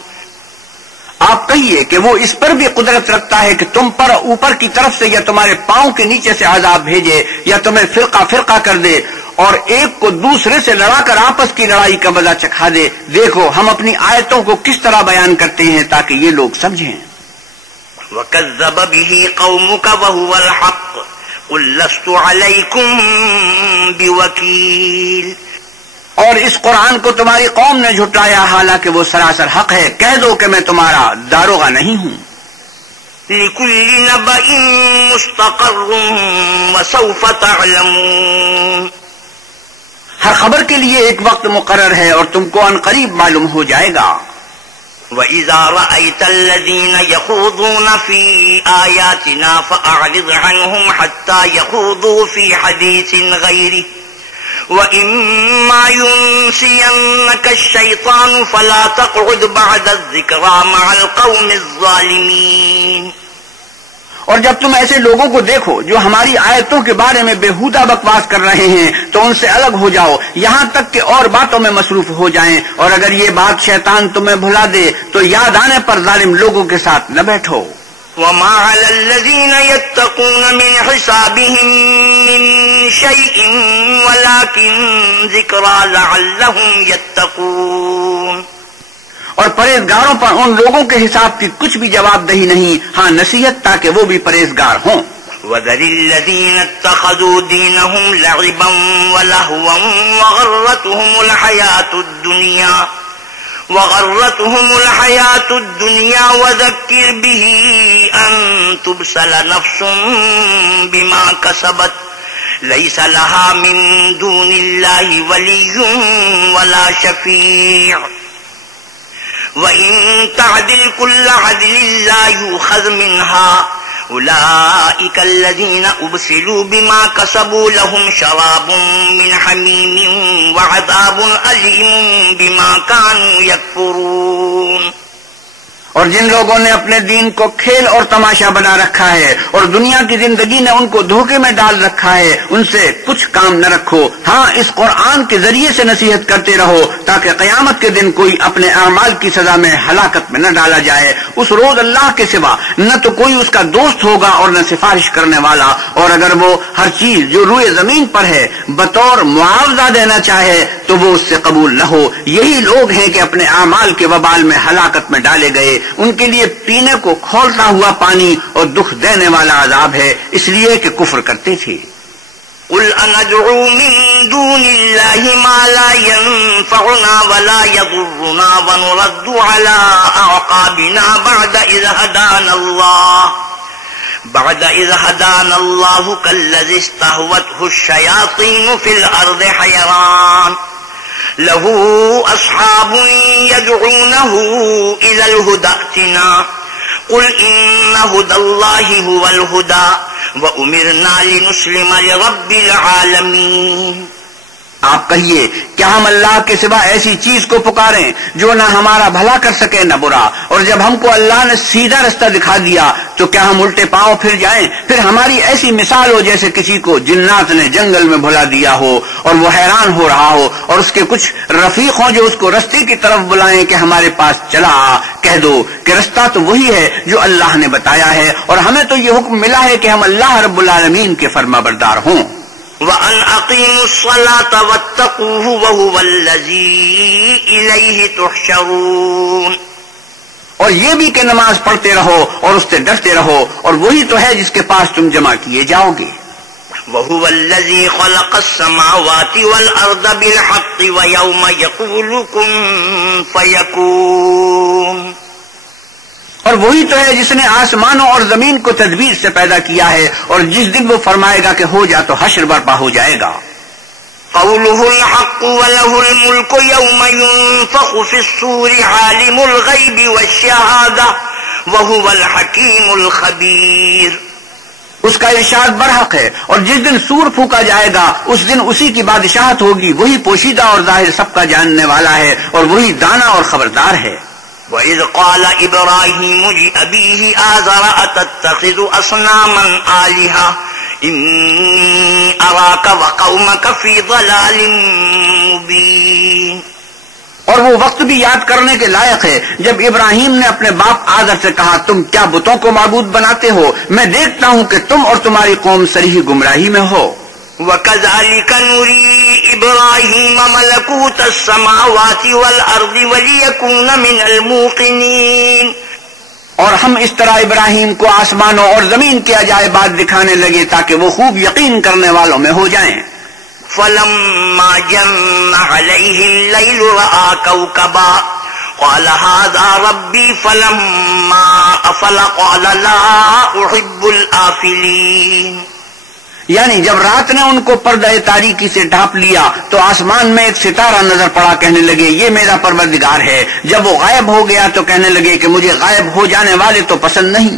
آپ کہیے کہ وہ اس پر بھی قدرت رکھتا ہے کہ تم پر اوپر کی طرف سے یا تمہارے پاؤں کے نیچے سے عذاب بھیجے یا تمہیں فرقہ فرقہ کر دے اور ایک کو دوسرے سے لڑا کر آپس کی لڑائی کا مزہ چکھا دے۔ دیکھو ہم اپنی آیتوں کو کس طرح بیان کرتے ہیں تاکہ یہ لوگ سمجھیں۔ وَكَذَّبَ بِهِ قَوْمُكَ وَهُوَ الْحَقُّ قُل لَّسْتُ عَلَيْكُمْ بِوَكِيلٍ۔ اور اس قرآن کو تمہاری قوم نے جھٹلایا حالانکہ وہ سراسر حق ہے، کہہ دو کہ میں تمہارا داروغہ نہیں ہوں۔ لِكُلِّ نَبَإٍ مُسْتَقَرٌّ وَسَوْفَ تَعْلَمُونَ۔ ہر خبر کے لیے ایک وقت مقرر ہے اور تم کو عنقریب معلوم ہو جائے گا۔ وَإِذَا رَأَيْتَ الَّذِينَ يَخُوضُونَ فِي آيَاتِنَا فَأَعْرِضْ عَنْهُمْ حَتَّى يَخُوضُوا فِي حَدِيثٍ غَيْرِهِ وَإِمَّا يُنْسِيَنَّكَ الشَّيْطَانُ فَلَا تَقْعُدْ بَعْدَ الذِّكْرَى مَعَ الْقَوْمِ الظَّالِمِينَ۔ اور جب تم ایسے لوگوں کو دیکھو جو ہماری آیتوں کے بارے میں بےہودہ بکواس کر رہے ہیں تو ان سے الگ ہو جاؤ یہاں تک کہ اور باتوں میں مصروف ہو جائیں، اور اگر یہ بات شیطان تمہیں بھلا دے تو یاد آنے پر ظالم لوگوں کے ساتھ نہ بیٹھو۔ وَمَا عَلَى الَّذِينَ يَتَّقُونَ مِنْ حِسَابِهِمْ مِنْ شَيْءٍ وَلَكِنْ ذِكْرَى لَعَلَّهُمْ يَتَّقُونَ۔ اور پرہیزگاروں پر ان لوگوں کے حساب کی کچھ بھی جواب دہی نہیں، ہاں نصیحت تاکہ وہ بھی پرہیزگار ہوں۔ وَذَرِ الَّذِينَ اتَّخَذُوا دِينَهُمْ لَعِبًا وَلَهْوًا وَغَرَّتْهُمُ الْحَيَاةُ الدُّنْيَا وَذَكِّرْ بِهِ أَن تُبْسَلَ نَفْسٌ بِمَا كَسَبَتْ لَيْسَ لَهَا مِن دُونِ اللَّهِ وَلِيٌّ وَلَا شَفِيعٌ وَإِن تَعْدِلْ كُلَّ عَدْلٍ لَّا يُؤْخَذْ مِنْهَا أولئك الذين أبسلوا بما كسبوا لهم شراب من حميم وعذاب أليم بما كانوا يكفرون۔ اور جن لوگوں نے اپنے دین کو کھیل اور تماشا بنا رکھا ہے اور دنیا کی زندگی نے ان کو دھوکے میں ڈال رکھا ہے، ان سے کچھ کام نہ رکھو، ہاں اس قرآن کے ذریعے سے نصیحت کرتے رہو تاکہ قیامت کے دن کوئی اپنے اعمال کی سزا میں ہلاکت میں نہ ڈالا جائے۔ اس روز اللہ کے سوا نہ تو کوئی اس کا دوست ہوگا اور نہ سفارش کرنے والا، اور اگر وہ ہر چیز جو روئے زمین پر ہے بطور معاوضہ دینا چاہے تو وہ اس سے قبول نہ ہو۔ یہی لوگ ہیں کہ اپنے اعمال کے وبال میں ہلاکت میں ڈالے گئے، ان کے لیے پینے کو کھولتا ہوا پانی اور دکھ دینے والا عذاب ہے، اس لیے کہ کفر کرتے تھے۔ قل أندعو من دون الله ما لا ينفعنا ولا يضرنا ونرد على أعقابنا بعد إذ هدانا الله كالذي استهوته الشياطين في الأرض حيران له أصحاب يدعونه إلى الهدى ائتنا قل إن هدى الله هو الهدى وأمرنا لنسلم لرب العالمين. آپ کہیے کیا ہم اللہ کے سوا ایسی چیز کو پکاریں جو نہ ہمارا بھلا کر سکے نہ برا، اور جب ہم کو اللہ نے سیدھا رستہ دکھا دیا تو کیا ہم الٹے پاؤں پھر جائیں؟ پھر ہماری ایسی مثال ہو جیسے کسی کو جنات نے جنگل میں بھلا دیا ہو اور وہ حیران ہو رہا ہو، اور اس کے کچھ رفیق ہوں جو اس کو رستے کی طرف بلائیں کہ ہمارے پاس چلا آ. کہہ دو کہ رستہ تو وہی ہے جو اللہ نے بتایا ہے، اور ہمیں تو یہ حکم ملا ہے کہ ہم اللہ رب العالمین کے فرما بردار ہوں. وَأَنْ أَقِيمُوا الصَّلَاةَ وَاتَّقُوهُ وَهُوَ الَّذِي إِلَيْهِ تُحْشَرُونَ. اور یہ بھی کہ نماز پڑھتے رہو اور اس سے ڈرتے رہو، اور وہی تو ہے جس کے پاس تم جمع کیے جاؤ گے. وَهُوَ الَّذِي خَلَقَ السَّمَاوَاتِ وَالْأَرْضَ بِالْحَقِّ وَيَوْمَ يَقُولُ كُن فَيَكُونُ. اور وہی تو ہے جس نے آسمانوں اور زمین کو تدبیر سے پیدا کیا ہے، اور جس دن وہ فرمائے گا کہ ہو جا تو حشر برپا ہو جائے گا. قوله الحق وله الملك يوم ينفخ في الصور عالم الغيب والشهادة وهو الحكيم الخبير. اس کا ارشاد برحق ہے، اور جس دن سور پھونکا جائے گا اس دن اسی کی بادشاہت ہوگی. وہی پوشیدہ اور ظاہر سب کا جاننے والا ہے، اور وہی دانا اور خبردار ہے. وَإِذْ قَالَ إِبْرَاهِيمُ لِأَبِيهِ آزَرَ أَتَتَّخِذُ أَصْنَامًا آلِهَةً إِنِّي أَرَاكَ وَقَوْمَكَ فِي ضَلَالٍ مُبِينٍ. اور وہ وقت بھی یاد کرنے کے لائق ہے جب ابراہیم نے اپنے باپ آزر سے کہا تم کیا بتوں کو معبود بناتے ہو؟ میں دیکھتا ہوں کہ تم اور تمہاری قوم صریح گمراہی میں ہو. وَكَذَلِكَ نُرِي إِبْرَاهِيمَ مَلَكُوتَ السَّمَاوَاتِ وَالْأَرْضِ وَلِيَكُونَ مِنَ الْمُوقِنِينَ. اور ہم اس طرح ابراہیم کو آسمانوں اور زمین کے عجائبات دکھانے لگے تاکہ وہ خوب یقین کرنے والوں میں ہو جائیں. فَلَمَّا جَنَّ عَلَيْهِ اللَّيْلُ رَأَىٰ كَوْكَبًا قَالَ هَٰذَا رَبِّي فَلَمَّا أَفَلَ قَالَ لَا أُحِبُّ الْآفِلِينَ. یعنی جب رات نے ان کو پردہ تاریکی سے ڈھانپ لیا تو آسمان میں ایک ستارہ نظر پڑا، کہنے لگے یہ میرا پروردگار ہے. جب وہ غائب ہو گیا تو کہنے لگے کہ مجھے غائب ہو جانے والے تو پسند نہیں.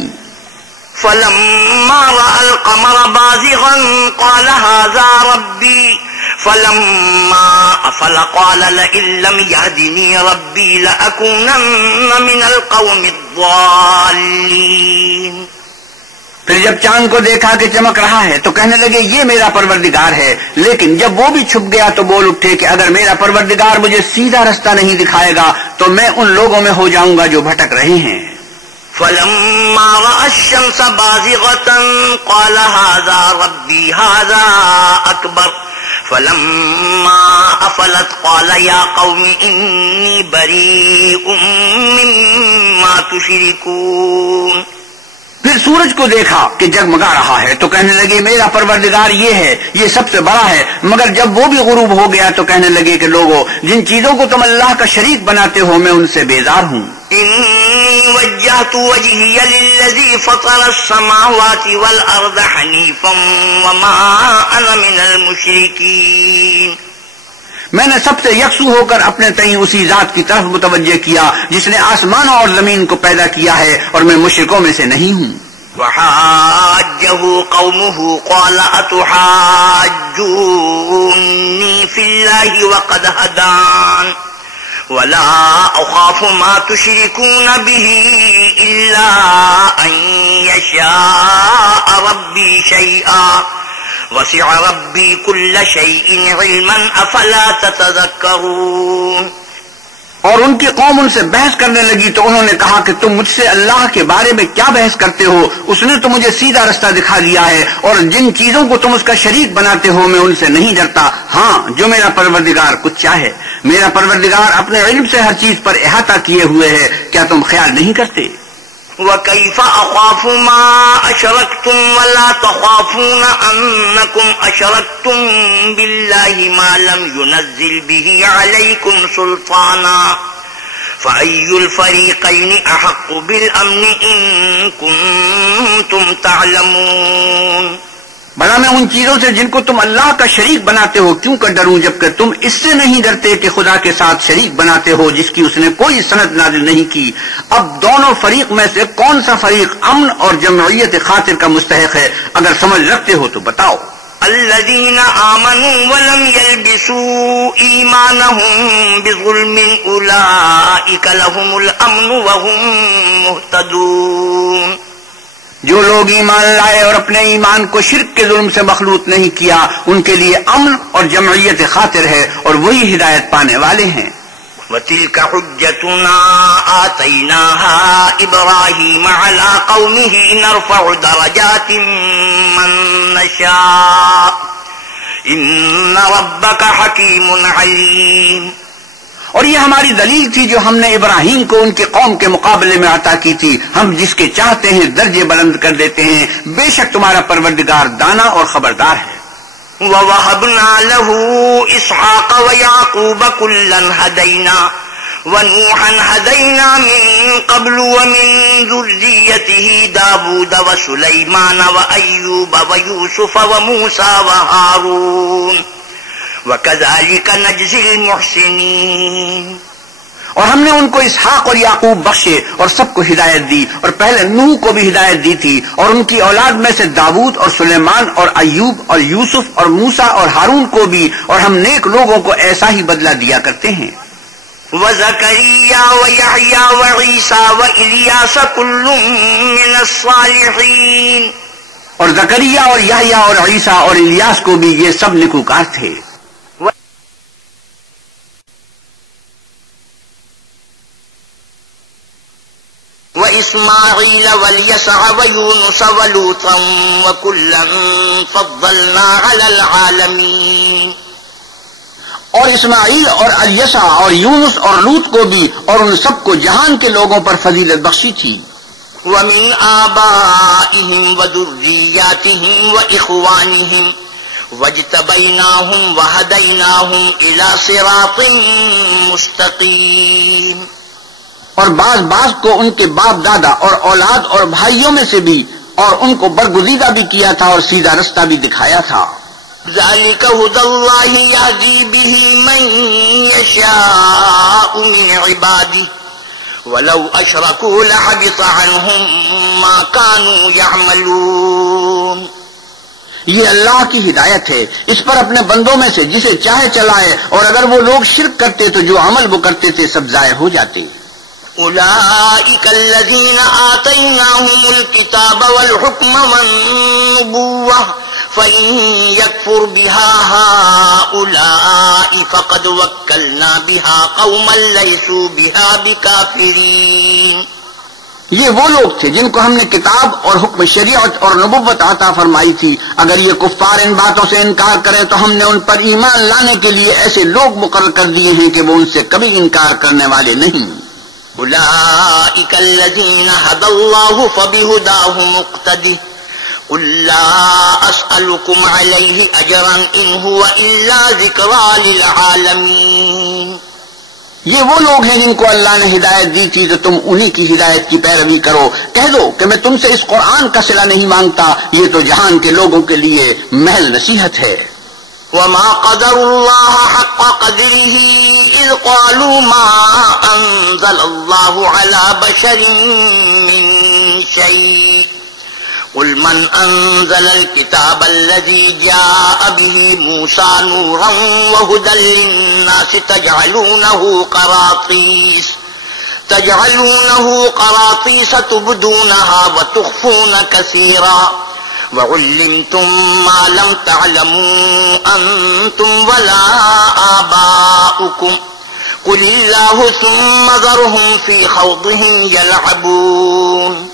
فَلَمَّا رَأَى الْقَمَرَ بَازِغًا قَالَ هَٰذَا رَبِّي فَلَمَّا أَفَلَ قَالَ لَئِن لَّمْ يَهْدِنِي رَبِّي لَأَكُونَنَّ مِنَ الْقَوْمِ الضَّالِّينَ. پھر جب چاند کو دیکھا کہ چمک رہا ہے تو کہنے لگے یہ میرا پروردگار ہے، لیکن جب وہ بھی چھپ گیا تو بول اٹھے کہ اگر میرا پروردگار مجھے سیدھا رستہ نہیں دکھائے گا تو میں ان لوگوں میں ہو جاؤں گا جو بھٹک رہے ہیں. فَلَمَّا رَأَى الشَّمْسَ بَازِغَةً قَالَ هَٰذَا رَبِّي هَٰذَا أَكْبَرُ فَلَمَّا أَفَلَتْ قَالَ يَا قَوْمِ إِنِّي بَرِيءٌ مِّمَّا تُشْرِكُونَ. پھر سورج کو دیکھا کہ جگمگا رہا ہے تو کہنے لگے میرا پروردگار یہ ہے، یہ سب سے بڑا ہے. مگر جب وہ بھی غروب ہو گیا تو کہنے لگے کہ لوگوں جن چیزوں کو تم اللہ کا شریک بناتے ہو میں ان سے بیزار ہوں. إِنِّي وَجَّهْتُ وَجْهِيَ لِلَّذِي فَطَرَ السَّمَاوَاتِ وَالْأَرْضَ حَنِيفًا وَمَا أَنَا مِنَ الْمُشْرِكِينَ. میں نے سب سے یکسو ہو کر اپنے تئیں اسی ذات کی طرف متوجہ کیا جس نے آسمانوں اور زمین کو پیدا کیا ہے، اور میں مشرکوں میں سے نہیں ہوں. وَحَاجَّهُ قَوْمُهُ قَالَ أَتُحَاجُّونِّي فِي اللَّهِ وَقَدْ هَدَانِ وَلَا أَخَافُ مَا تُشْرِكُونَ بِهِ إِلَّا أَن يَشَاءَ رَبِّي شَيْئًا وَسِعَ رَبِّي كُلَّ شَيْءٍ عِلْمًا أَفَلَا تَتَذَكَّرُونَ. اور ان کی قوم ان سے بحث کرنے لگی تو انہوں نے کہا کہ تم مجھ سے اللہ کے بارے میں کیا بحث کرتے ہو؟ اس نے تو مجھے سیدھا رستہ دکھا دیا ہے، اور جن چیزوں کو تم اس کا شریک بناتے ہو میں ان سے نہیں ڈرتا. ہاں جو میرا پروردگار کچھ چاہے. میرا پروردگار اپنے علم سے ہر چیز پر احاطہ کیے ہوئے ہے. کیا تم خیال نہیں کرتے؟ وَكَيْفَ أَخَافُ مَا أَشْرَكْتُمْ وَلَا تَخَافُونَ أَنَّكُمْ أَشْرَكْتُمْ بِاللَّهِ مَا لَمْ يُنَزِّلْ بِهِ عَلَيْكُمْ سُلْطَانًا فَأَيُّ الْفَرِيقَيْنِ أَحَقُّ بِالْأَمْنِ إِن كُنتُمْ تَعْلَمُونَ. بھلا میں ان چیزوں سے جن کو تم اللہ کا شریک بناتے ہو کیوں کر ڈروں، جبکہ تم اس سے نہیں ڈرتے کہ خدا کے ساتھ شریک بناتے ہو جس کی اس نے کوئی سند نازل نہیں کی۔ اب دونوں فریق میں سے کون سا فریق امن اور جمعیت خاطر کا مستحق ہے؟ اگر سمجھ رکھتے ہو تو بتاؤ۔ الذين آمنوا ولم يلبسوا إيمانهم بظلم أولئك لهم الأمن وهم مهتدون۔ جو لوگ ایمان لائے اور اپنے ایمان کو شرک کے ظلم سے مخلوط نہیں کیا ان کے لیے امن اور جمعیت خاطر ہے اور وہی ہدایت پانے والے ہیں۔ وَتِلْكَ حُجَّتُنَا آتَيْنَاهَا إِبْرَاهِيمَ عَلَىٰ قَوْمِهِ نَرْفَعُ دَرَجَاتٍ مَّن نَّشَاءُ إِنَّ رَبَّكَ حَكِيمٌ عَلِيمٌ۔ اور یہ ہماری دلیل تھی جو ہم نے ابراہیم کو ان کے قوم کے مقابلے میں عطا کی تھی، ہم جس کے چاہتے ہیں درجے بلند کر دیتے ہیں، بے شک تمہارا پروردگار دانا اور خبردار ہے۔ وَوَهَبْنَا لَهُ إِسْحَاقَ وَيَعْقُوبَ كُلًّا هَدَيْنَا وَنُوحًا هَدَيْنَا مِن قَبْلُ وَمِن ذُرِّيَّتِهِ دَاوُودَ وَسُلَيْمَانَ وَأَيُّوبَ وَيُوسُفَ وَمُوسَىٰ وَهَارُونَ وَكَذَٰلِكَ نَجْزِي الْمُحْسِنِينَ۔ اور ہم نے ان کو اسحاق اور یعقوب بخشے اور سب کو ہدایت دی، اور پہلے نوح کو بھی ہدایت دی تھی، اور ان کی اولاد میں سے داؤد اور سلیمان اور ایوب اور یوسف اور موسیٰ اور ہارون کو بھی، اور ہم نیک لوگوں کو ایسا ہی بدلہ دیا کرتے ہیں۔ وَزَكَرِيَّا وَيَحْيَا وَعِيسَىٰ وَإِلْيَاسَ كُلٌّ مِّنَ الصَّالِحِينَ۔ اور زکریا اور یحییٰ اور عیسیٰ اور الیاس کو بھی یہ سب نیکوکار تھے۔ وَإِسْمَاعِيلَ وَالْيَسَعَ وَيُونُسَ وَلُوطًا وَكُلًّا فَضَّلْنَا عَلَى الْعَالَمِينَ۔ اور اسماعیل اور الیسع اور یونس اور لوط کو بھی، اور ان سب کو جہان کے لوگوں پر فضیلت بخشی تھی۔ وَمِنْ آبَائِهِمْ وَذُرِّيَّاتِهِمْ وَإِخْوَانِهِمْ وَاجْتَبَيْنَاهُمْ وَهَدَيْنَاهُمْ إِلَىٰ صِرَاطٍ مُّسْتَقِيمٍ۔ اور بعض کو ان کے باپ دادا اور اولاد اور بھائیوں میں سے بھی، اور ان کو برگزیدہ بھی کیا تھا اور سیدھا رستہ بھی دکھایا تھا۔ ذَلِكَ هُدَى اللَّهِ يَهْدِي بِهِ مَن يَشَاءُ مِنْ عِبَادِهِ وَلَوْ أَشْرَكُوا لَحَبِطَ عَنْهُم مَّا كَانُوا يَعْمَلُونَ۔ یہ اللہ کی ہدایت ہے، اس پر اپنے بندوں میں سے جسے چاہے چلائے، اور اگر وہ لوگ شرک کرتے تو جو عمل وہ کرتے تھے سب ضائع ہو جاتے۔ أولئك الذين آتيناهم الكتاب والحكم والنبوة فإن يكفر بها هؤلاء فقد وكلنا بها قوما ليسوا بها بكافرين۔ یہ وہ لوگ تھے جن کو ہم نے کتاب اور حکم شریعت اور نبوت عطا فرمائی تھی، اگر یہ کفار ان باتوں سے انکار کریں تو ہم نے ان پر ایمان لانے کے لیے ایسے لوگ مقرر کر دیے ہیں کہ وہ ان سے کبھی انکار کرنے والے نہیں۔ أولئك الذين هدى الله فبهداه مقتده قل لا أسألكم عليه أجرا إن هو إلا ذكرى للعالمين۔ یہ وہ لوگ ہیں جن کو اللہ نے ہدایت دی تھی تو تم انہی کی ہدایت کی پیروی کرو۔ کہہ دو کہ میں تم سے اس قرآن کا صلہ نہیں مانگتا، یہ تو جہان کے لوگوں کے لیے محض نصیحت ہے۔ وما قدر الله حق قدره إذ قالوا ما أنزل الله على بشر من شيء قل من أنزل الكتاب الذي جاء به موسى نورا وهدى للناس تجعلونه قراطيس تبدونها وتخفون كثيرا وعلمتم ما لم تعلموا أنتم ولا آباؤكم قل الله ثم ذرهم في خوضهم يلعبون۔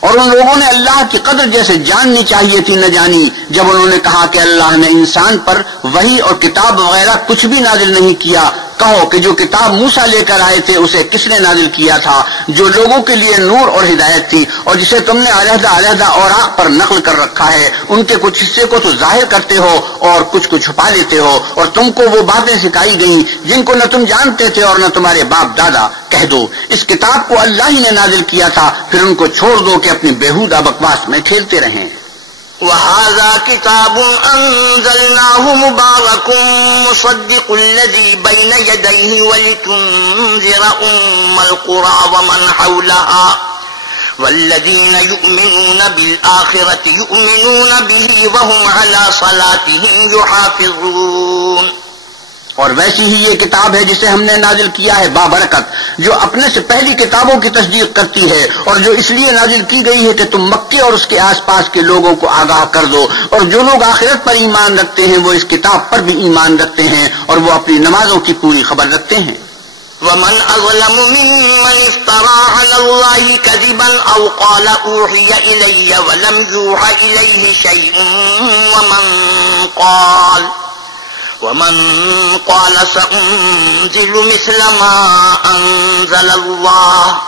اور ان لوگوں نے اللہ کی قدر جیسے جاننی چاہیے تھی نہ جانی جب انہوں نے کہا کہ اللہ نے انسان پر وحی اور کتاب وغیرہ کچھ بھی نازل نہیں کیا۔ کہو کہ جو کتاب موسیٰ لے کر آئے تھے اسے کس نے نازل کیا تھا، جو لوگوں کے لیے نور اور ہدایت تھی، اور جسے تم نے علیحدہ علیحدہ اوراق پر نقل کر رکھا ہے۔ ان کے کچھ حصے کو تو ظاہر کرتے ہو اور کچھ کو چھپا لیتے ہو، اور تم کو وہ باتیں سکھائی گئیں جن کو نہ تم جانتے تھے اور نہ تمہارے باپ دادا۔ کہہ دو اس کتاب کو اللہ ہی نے نازل کیا تھا، پھر ان کو چھوڑ دو کہ اپنی بیہودہ بکواس میں کھیلتے رہیں۔ وهذا كتاب أنزلناه مبارك مصدق الذي بين يديه ولتنذر القرى ومن حولها والذين يؤمنون بالآخرة يؤمنون به وهم على صلاتهم يحافظون. اور ویسی ہی یہ کتاب ہے جسے ہم نے نازل کیا ہے بابرکت، جو اپنے سے پہلی کتابوں کی تصدیق کرتی ہے، اور جو اس لیے نازل کی گئی ہے کہ تم مکے اور اس کے آس پاس کے لوگوں کو آگاہ کر دو، اور جو لوگ آخرت پر ایمان رکھتے ہیں وہ اس کتاب پر بھی ایمان رکھتے ہیں، اور وہ اپنی نمازوں کی پوری خبر رکھتے ہیں. ومن أظلم ممن افترى على الله كذبا أو قال أوحي إلي ولم يوحى إليه شيء ومن قال سأنزل مثل ما أنزل الله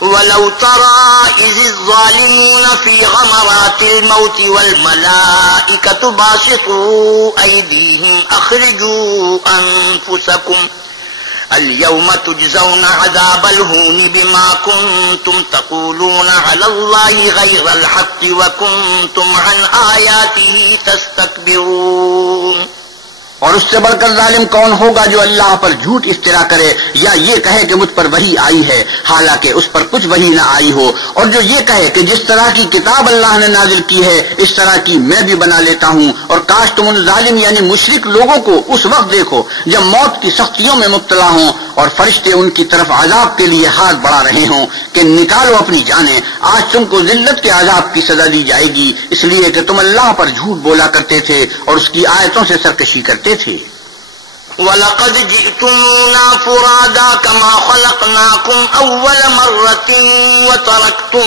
ولو ترى إذ الظالمون في غمرات الموت والملائكة باسطوا أيديهم أخرجوا أنفسكم اليوم تجزون عذاب الهون بما كنتم تقولون على الله غير الحق وكنتم عن آياته تستكبرون. اور اس سے بڑھ کر ظالم کون ہوگا جو اللہ پر جھوٹ افترا کرے یا یہ کہے کہ مجھ پر وحی آئی ہے حالانکہ اس پر کچھ وحی نہ آئی ہو، اور جو یہ کہے کہ جس طرح کی کتاب اللہ نے نازل کی ہے اس طرح کی میں بھی بنا لیتا ہوں. اور کاش تم ان ظالم یعنی مشرک لوگوں کو اس وقت دیکھو جب موت کی سختیوں میں مبتلا ہوں اور فرشتے ان کی طرف عذاب کے لیے ہاتھ بڑھا رہے ہوں کہ نکالو اپنی جانیں، آج تم کو ذلت کے عذاب کی سزا دی جائے گی اس لیے کہ تم اللہ پر جھوٹ بولا کرتے تھے اور اس کی آیتوں سے سرکشی کرتے تھے. وَلَقَدْ جِئْتُمُونَا فُرَادَىٰ كَمَا خَلَقْنَاكُمْ أَوَّلَ مَرَّةٍ وَتَرَكْتُم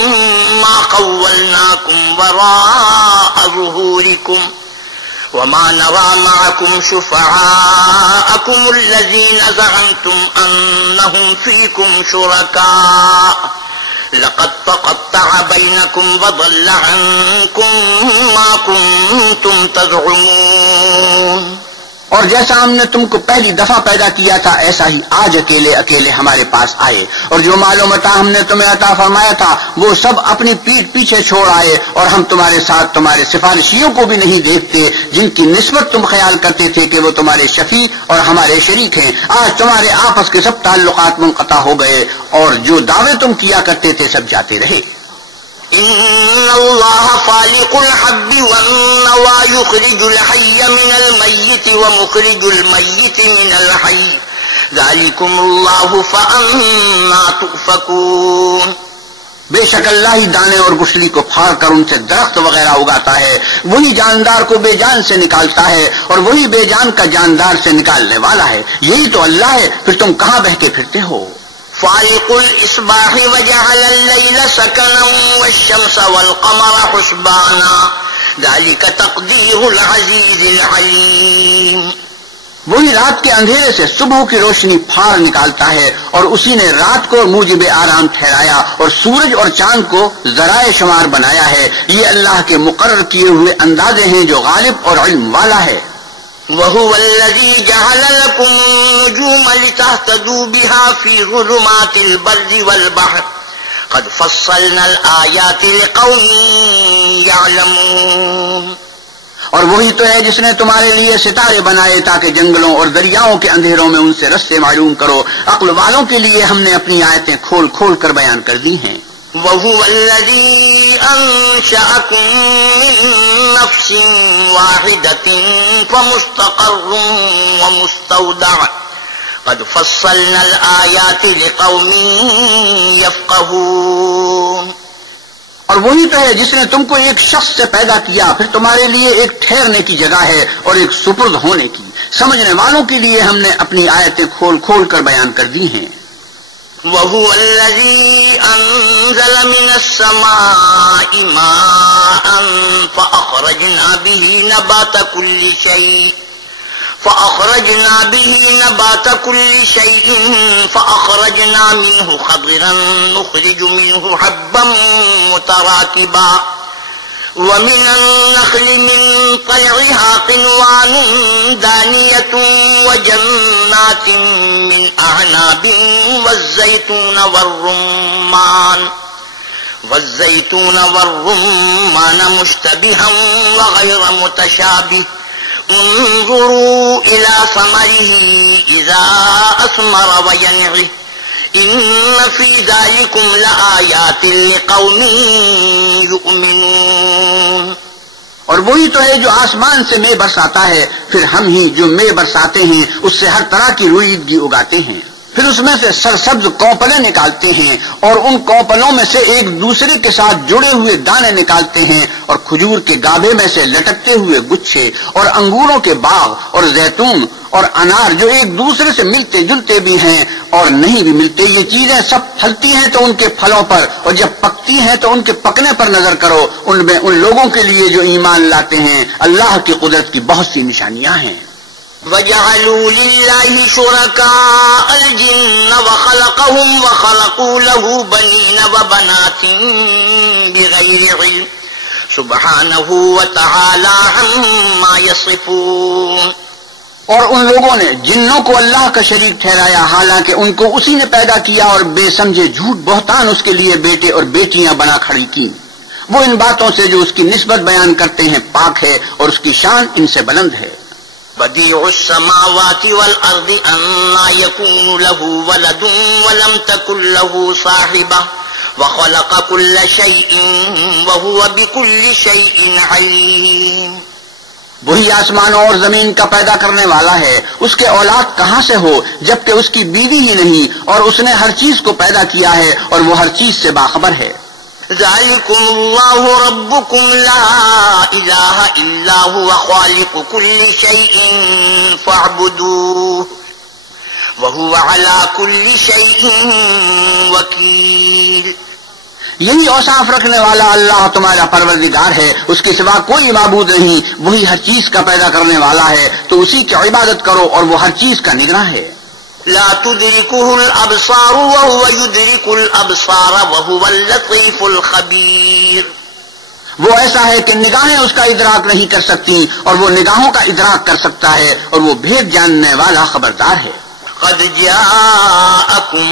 مَّا خَوَّلْنَاكُمْ وَرَاءَ ظُهُورِكُمْ وَمَا نَرَىٰ مَعَكُمْ شُفَعَاءَكُمُ الَّذِينَ زَعَمْتُمْ أَنَّهُمْ فِيكُمْ شُرَكَاءُ لَقَد تَّقَطَّعَ بَيْنَكُمْ وَضَلَّ عَنكُم مَّا كُنتُمْ تَزْعُمُونَ. اور جیسا ہم نے تم کو پہلی دفعہ پیدا کیا تھا ایسا ہی آج اکیلے اکیلے ہمارے پاس آئے، اور جو مال و متاع ہم نے تمہیں عطا فرمایا تھا وہ سب اپنی پیٹھ پیچھے چھوڑ آئے، اور ہم تمہارے ساتھ تمہارے سفارشیوں کو بھی نہیں دیکھتے جن کی نسبت تم خیال کرتے تھے کہ وہ تمہارے شفیع اور ہمارے شریک ہیں. آج تمہارے آپس کے سب تعلقات منقطع ہو گئے اور جو دعوے تم کیا کرتے تھے سب جاتے رہے. إن الله فالق الحب والنوى يخرج الحي من الميت ومخرج الميت من الحي ذلكم الله فأنا تؤفكون. بے شک اللہ ہی دانے اور گٹھلی کو پھاڑ کر ان سے درخت وغیرہ اگاتا ہے، وہی جاندار کو بے جان سے نکالتا ہے اور وہی بے جان کا جاندار سے نکالنے والا ہے. یہی تو اللہ ہے، پھر تم کہاں بہکے پھرتے ہو. فالق الإصباح وجعل الليل سكنا والشمس والقمر حسبانا ذلك تقدير العزيز العليم. وہی رات کے اندھیرے سے صبح کی روشنی پھاڑ نکالتا ہے اور اسی نے رات کو موجب آرام ٹھہرایا اور سورج اور چاند کو ذرائع شمار بنایا ہے. یہ اللہ کے مقرر کیے ہوئے اندازے ہیں جو غالب اور علم والا ہے. وَهُوَ الَّذِي جَعَلَ لَكُمُ النُّجُومَ لِتَهْتَدُوا بِهَا فِي ظُلُمَاتِ الْبَرِّ وَالْبَحْرِ قَدْ فَصَّلْنَا الْآيَاتِ لِقَوْمٍ يَعْلَمُونَ. اور وہی تو ہے جس نے تمہارے لیے ستارے بنائے تاکہ جنگلوں اور دریاؤں کے اندھیروں میں ان سے رستے معلوم کرو. عقل والوں کے لیے ہم نے اپنی آیتیں کھول کھول کر بیان کر دی ہیں. وَهُوَ الَّذِي أَنشَأَكُم مِّن نَّفْسٍ وَاحِدَةٍ فَمُسْتَقَرٌّ وَمُسْتَوْدَعٌ قَدْ فَصَّلْنَا الْآيَاتِ لِقَوْمٍ يَفْقَهُونَ. اور وہی تو ہے جس نے تم کو ایک شخص سے پیدا کیا، پھر تمہارے لیے ایک ٹھہرنے کی جگہ ہے اور ایک سپرد ہونے کی. سمجھنے والوں کے لیے ہم نے اپنی آیتیں کھول کھول کر بیان کر دی ہیں. وَهُوَ الَّذِي أَنزَلَ مِنَ السَّمَاءِ مَاءً فَأَخْرَجْنَا بِهِ نَبَاتَ كُلِّ شَيْءٍ فَأَخْرَجْنَا مِنْهُ خَضِرًا نُخْرِجُ مِنْهُ حَبًّا مُتَرَاكِبًا وَمِنَ النَّخْلِ مِن طَلْعِهَا قِنْوَانٌ دَانِيَةٌ وَجَنَّاتٍ مِّنْ أَعْنَابٍ وَالزَّيْتُونَ والزيتون والرمان مشتبها وغير متشابه انظروا إلى ثمره إذا أثمر وينعه إن في ذلكم لآيات لقوم يؤمنون. اور وہی تو ہے جو آسمان سے مے برساتا ہے، پھر ہم ہی جو مے برساتے ہیں اس سے ہر طرح کی روئیدگی اگاتے ہیں، پھر اس میں سے سرسبز کونپلیں نکالتے ہیں اور ان کونپلوں میں سے ایک دوسرے کے ساتھ جڑے ہوئے دانے نکالتے ہیں، اور کھجور کے گابھے میں سے لٹکتے ہوئے گچھے، اور انگوروں کے باغ اور زیتون اور انار جو ایک دوسرے سے ملتے جلتے بھی ہیں اور نہیں بھی ملتے. یہ چیزیں سب پھلتی ہیں تو ان کے پھلوں پر، اور جب پکتی ہیں تو ان کے پکنے پر نظر کرو. ان میں ان لوگوں کے لیے جو ایمان لاتے ہیں اللہ کی قدرت کی بہت سی نشانیاں ہیں. وَجَعَلُوا لِلَّهِ شُرَكَاءَ الْجِنَّ وَخَلَقَهُمْ وَخَلَقُوا لَهُ بَنِينَ وَبَنَاتٍ بِغَيْرِ عِلْمٍ سُبْحَانَهُ وَتَعَالَى عَمَّا يَصِفُونَ. اور ان لوگوں نے جنوں کو اللہ کا شریک ٹھہرایا، حالانکہ ان کو اسی نے پیدا کیا، اور بے سمجھے جھوٹ بہتان اس کے لیے بیٹے اور بیٹیاں بنا کھڑی کی. وہ ان باتوں سے جو اس کی نسبت بیان کرتے ہیں پاک ہے، اور اس کی شان ان سے بلند ہے. بديع السماوات والأرض أنى يكون له ولد ولم تكن له صاحبة وخلق كل شيء وهو بكل شيء عليم. وہی آسمانوں اور زمین کا پیدا کرنے والا ہے، اس کے اولاد کہاں سے ہو جبکہ اس کی بیوی ہی نہیں، اور اس نے ہر چیز کو پیدا کیا ہے اور وہ ہر چیز سے باخبر ہے. ذلكم الله ربكم لا إله إلا هو خالق كل شيء فاعبدوه وهو على كل شيء وكيل. یہی اوصاف رکھنے والا اللہ تمہارا پروردگار ہے، اس کے سوا کوئی معبود نہیں. وہی ہر چیز کا پیدا کرنے والا ہے، تو اسی کی عبادت کرو اور وہ ہر چیز کا نگراں ہے. لا تدركه الأبصار وهو يدرك الأبصار وهو اللطيف الخبير. وہ ایسا ہے کہ نگاہیں اس کا ادراک نہیں کر سکتی، اور وہ نگاہوں کا ادراک کر سکتا ہے، اور وہ بھید جاننے والا خبردار ہے. قد جاءكم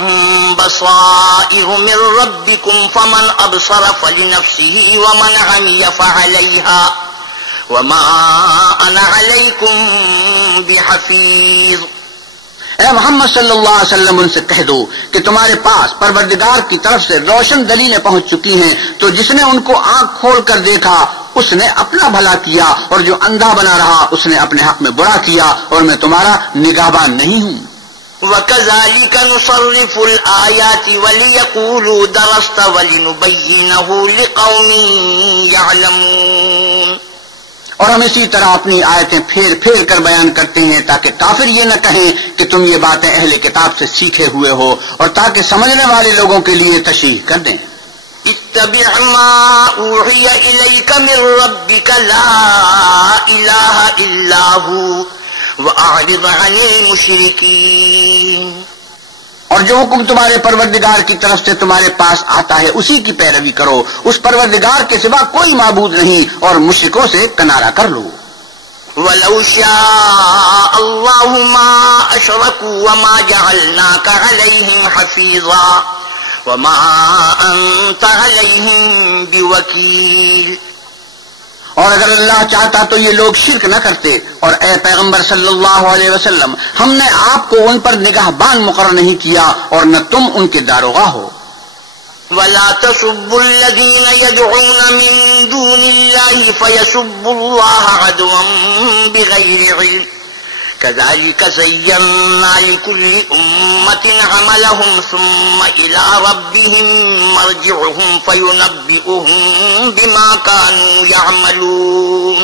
بصائر من ربكم فمن أبصر فلنفسه ومن عمي فعليها وما أنا عليكم بحفيظ. اے محمد صلی اللہ علیہ وسلم ان سے کہہ دو کہ تمہارے پاس پروردگار کی طرف سے روشن دلیلیں پہنچ چکی ہیں، تو جس نے ان کو آنکھ کھول کر دیکھا اس نے اپنا بھلا کیا، اور جو اندھا بنا رہا اس نے اپنے حق میں برا کیا، اور میں تمہارا نگہبان نہیں ہوں. وَكَذَلِكَ نُصَرِّفُ الْآيَاتِ وَلِيَقُولُوا دَرَسْتَ وَلِنُبَيِّنَهُ لِقَوْمٍ يَعْلَمُونَ. اور ہم اسی طرح اپنی آیتیں پھیر پھیر کر بیان کرتے ہیں تاکہ کافر یہ نہ کہیں کہ تم یہ باتیں اہل کتاب سے سیکھے ہوئے ہو، اور تاکہ سمجھنے والے لوگوں کے لیے تشریح کر دیں. اتبع ما اوحی الیک من ربک لا الہ الا ہو واعرض عن المشرکین. اور جو حکم تمہارے پروردگار کی طرف سے تمہارے پاس آتا ہے اسی کی پیروی کرو، اس پروردگار کے سوا کوئی معبود نہیں، اور مشرکوں سے کنارہ کر لو. وَلَوْ شَاءَ اللَّهُ مَا أَشْرَكُوا وَمَا جَعَلْنَاكَ عَلَيْهِمْ حَفِيظًا وَمَا أَنْتَ عَلَيْهِمْ بِوَكِيلٍ. اور اگر اللہ چاہتا تو یہ لوگ شرک نہ کرتے، اور اے پیغمبر صلی اللہ علیہ وسلم ہم نے آپ کو ان پر نگہبان مقرر نہیں کیا، اور نہ تم ان کے داروغہ ہو. وَلَا تَسُبُّوا الَّذِينَ يَدْعُونَ مِن دُونِ اللَّهِ فَيَسُبُّوا اللَّهَ عَدْوًا بِغَيْرِ عِلْمٍ كَذَلِكَ زَيَّنَّا لِكُلِّ أُمَّةٍ عَمَلَهُمْ ثُمَّ إِلَى رَبِّهِمْ مَرْجِعُهُمْ فَيُنَبِّئُهُم بِمَا كَانُوا يَعْمَلُونَ.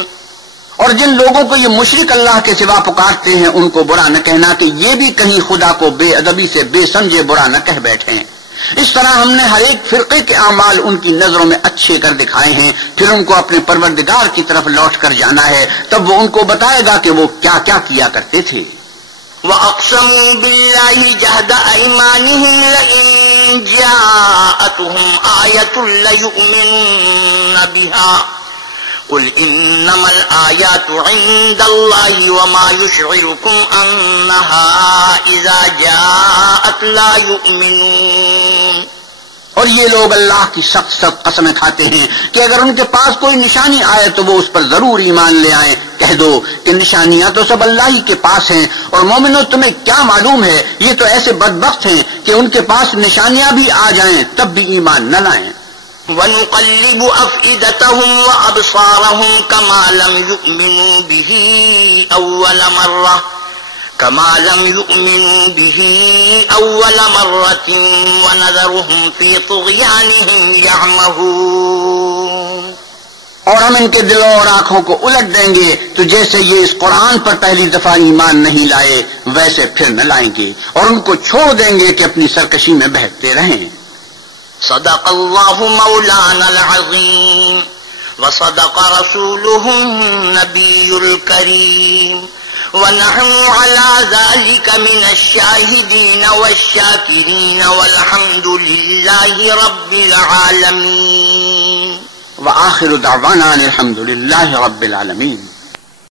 اور جن لوگوں کو یہ مشرک اللہ کے سوا پکارتے ہیں ان کو برا نہ کہنا کہ یہ بھی کہیں خدا کو بے ادبی سے بے سمجھے برا نہ کہہ بیٹھیں. اس طرح ہم نے ہر ایک فرقے کے اعمال ان کی نظروں میں اچھے کر دکھائے ہیں، پھر ان کو اپنے پروردگار کی طرف لوٹ کر جانا ہے، تب وہ ان کو بتائے گا کہ وہ کیا کیا کیا کرتے تھے. وَأَقْسَمُوا بِاللَّهِ جَهْدَ أَيْمَانِهِمْ لَئِن جَاءَتْهُمْ آيَةٌ لَّيُؤْمِنُنَّ بِهَا قُلْ إِنَّمَا الْآيَاتُ عِندَ اللَّهِ وَمَا يُشْعِرُكُمْ أَنَّهَا إِذَا جَاءَتْ لَا يُؤْمِنُونَ. اور یہ لوگ اللہ کی سخت سخت قسمیں کھاتے ہیں کہ اگر ان کے پاس کوئی نشانی آئے تو وہ اس پر ضرور ایمان لے آئیں. کہہ دو کہ نشانیاں تو سب اللہ ہی کے پاس ہیں، اور مومنو تمہیں کیا معلوم ہے یہ تو ایسے بدبخت ہیں کہ ان کے پاس نشانیاں بھی آ جائیں تب بھی ایمان نہ لائیں. وَنُقَلِّبُ أَفْئِدَتَهُمْ وَأَبْصَارَهُمْ كَمَا لَمْ يُؤْمِنُوا بِهِ أَوَّلَ مَرَّةٍ وَنَذَرُهُمْ فِي طُغْيَانِهِمْ يَعْمَهُونَ. اور ہم ان کے دلوں اور آنکھوں کو الٹ دیں گے تو جیسے یہ اس قرآن پر پہلی دفعہ ایمان نہیں لائے ویسے پھر نہ لائیں گے، اور ان کو چھوڑ دیں گے کہ اپنی سرکشی میں بہکتے رہیں. صدق اللہ مولانا العظیم وصدق رسوله النبی الکریم ونحن على ذلك من الشاہدین والشاکرین والحمد للہ رب العالمین. وآخر دعوانا الحمد للہ رب العالمین.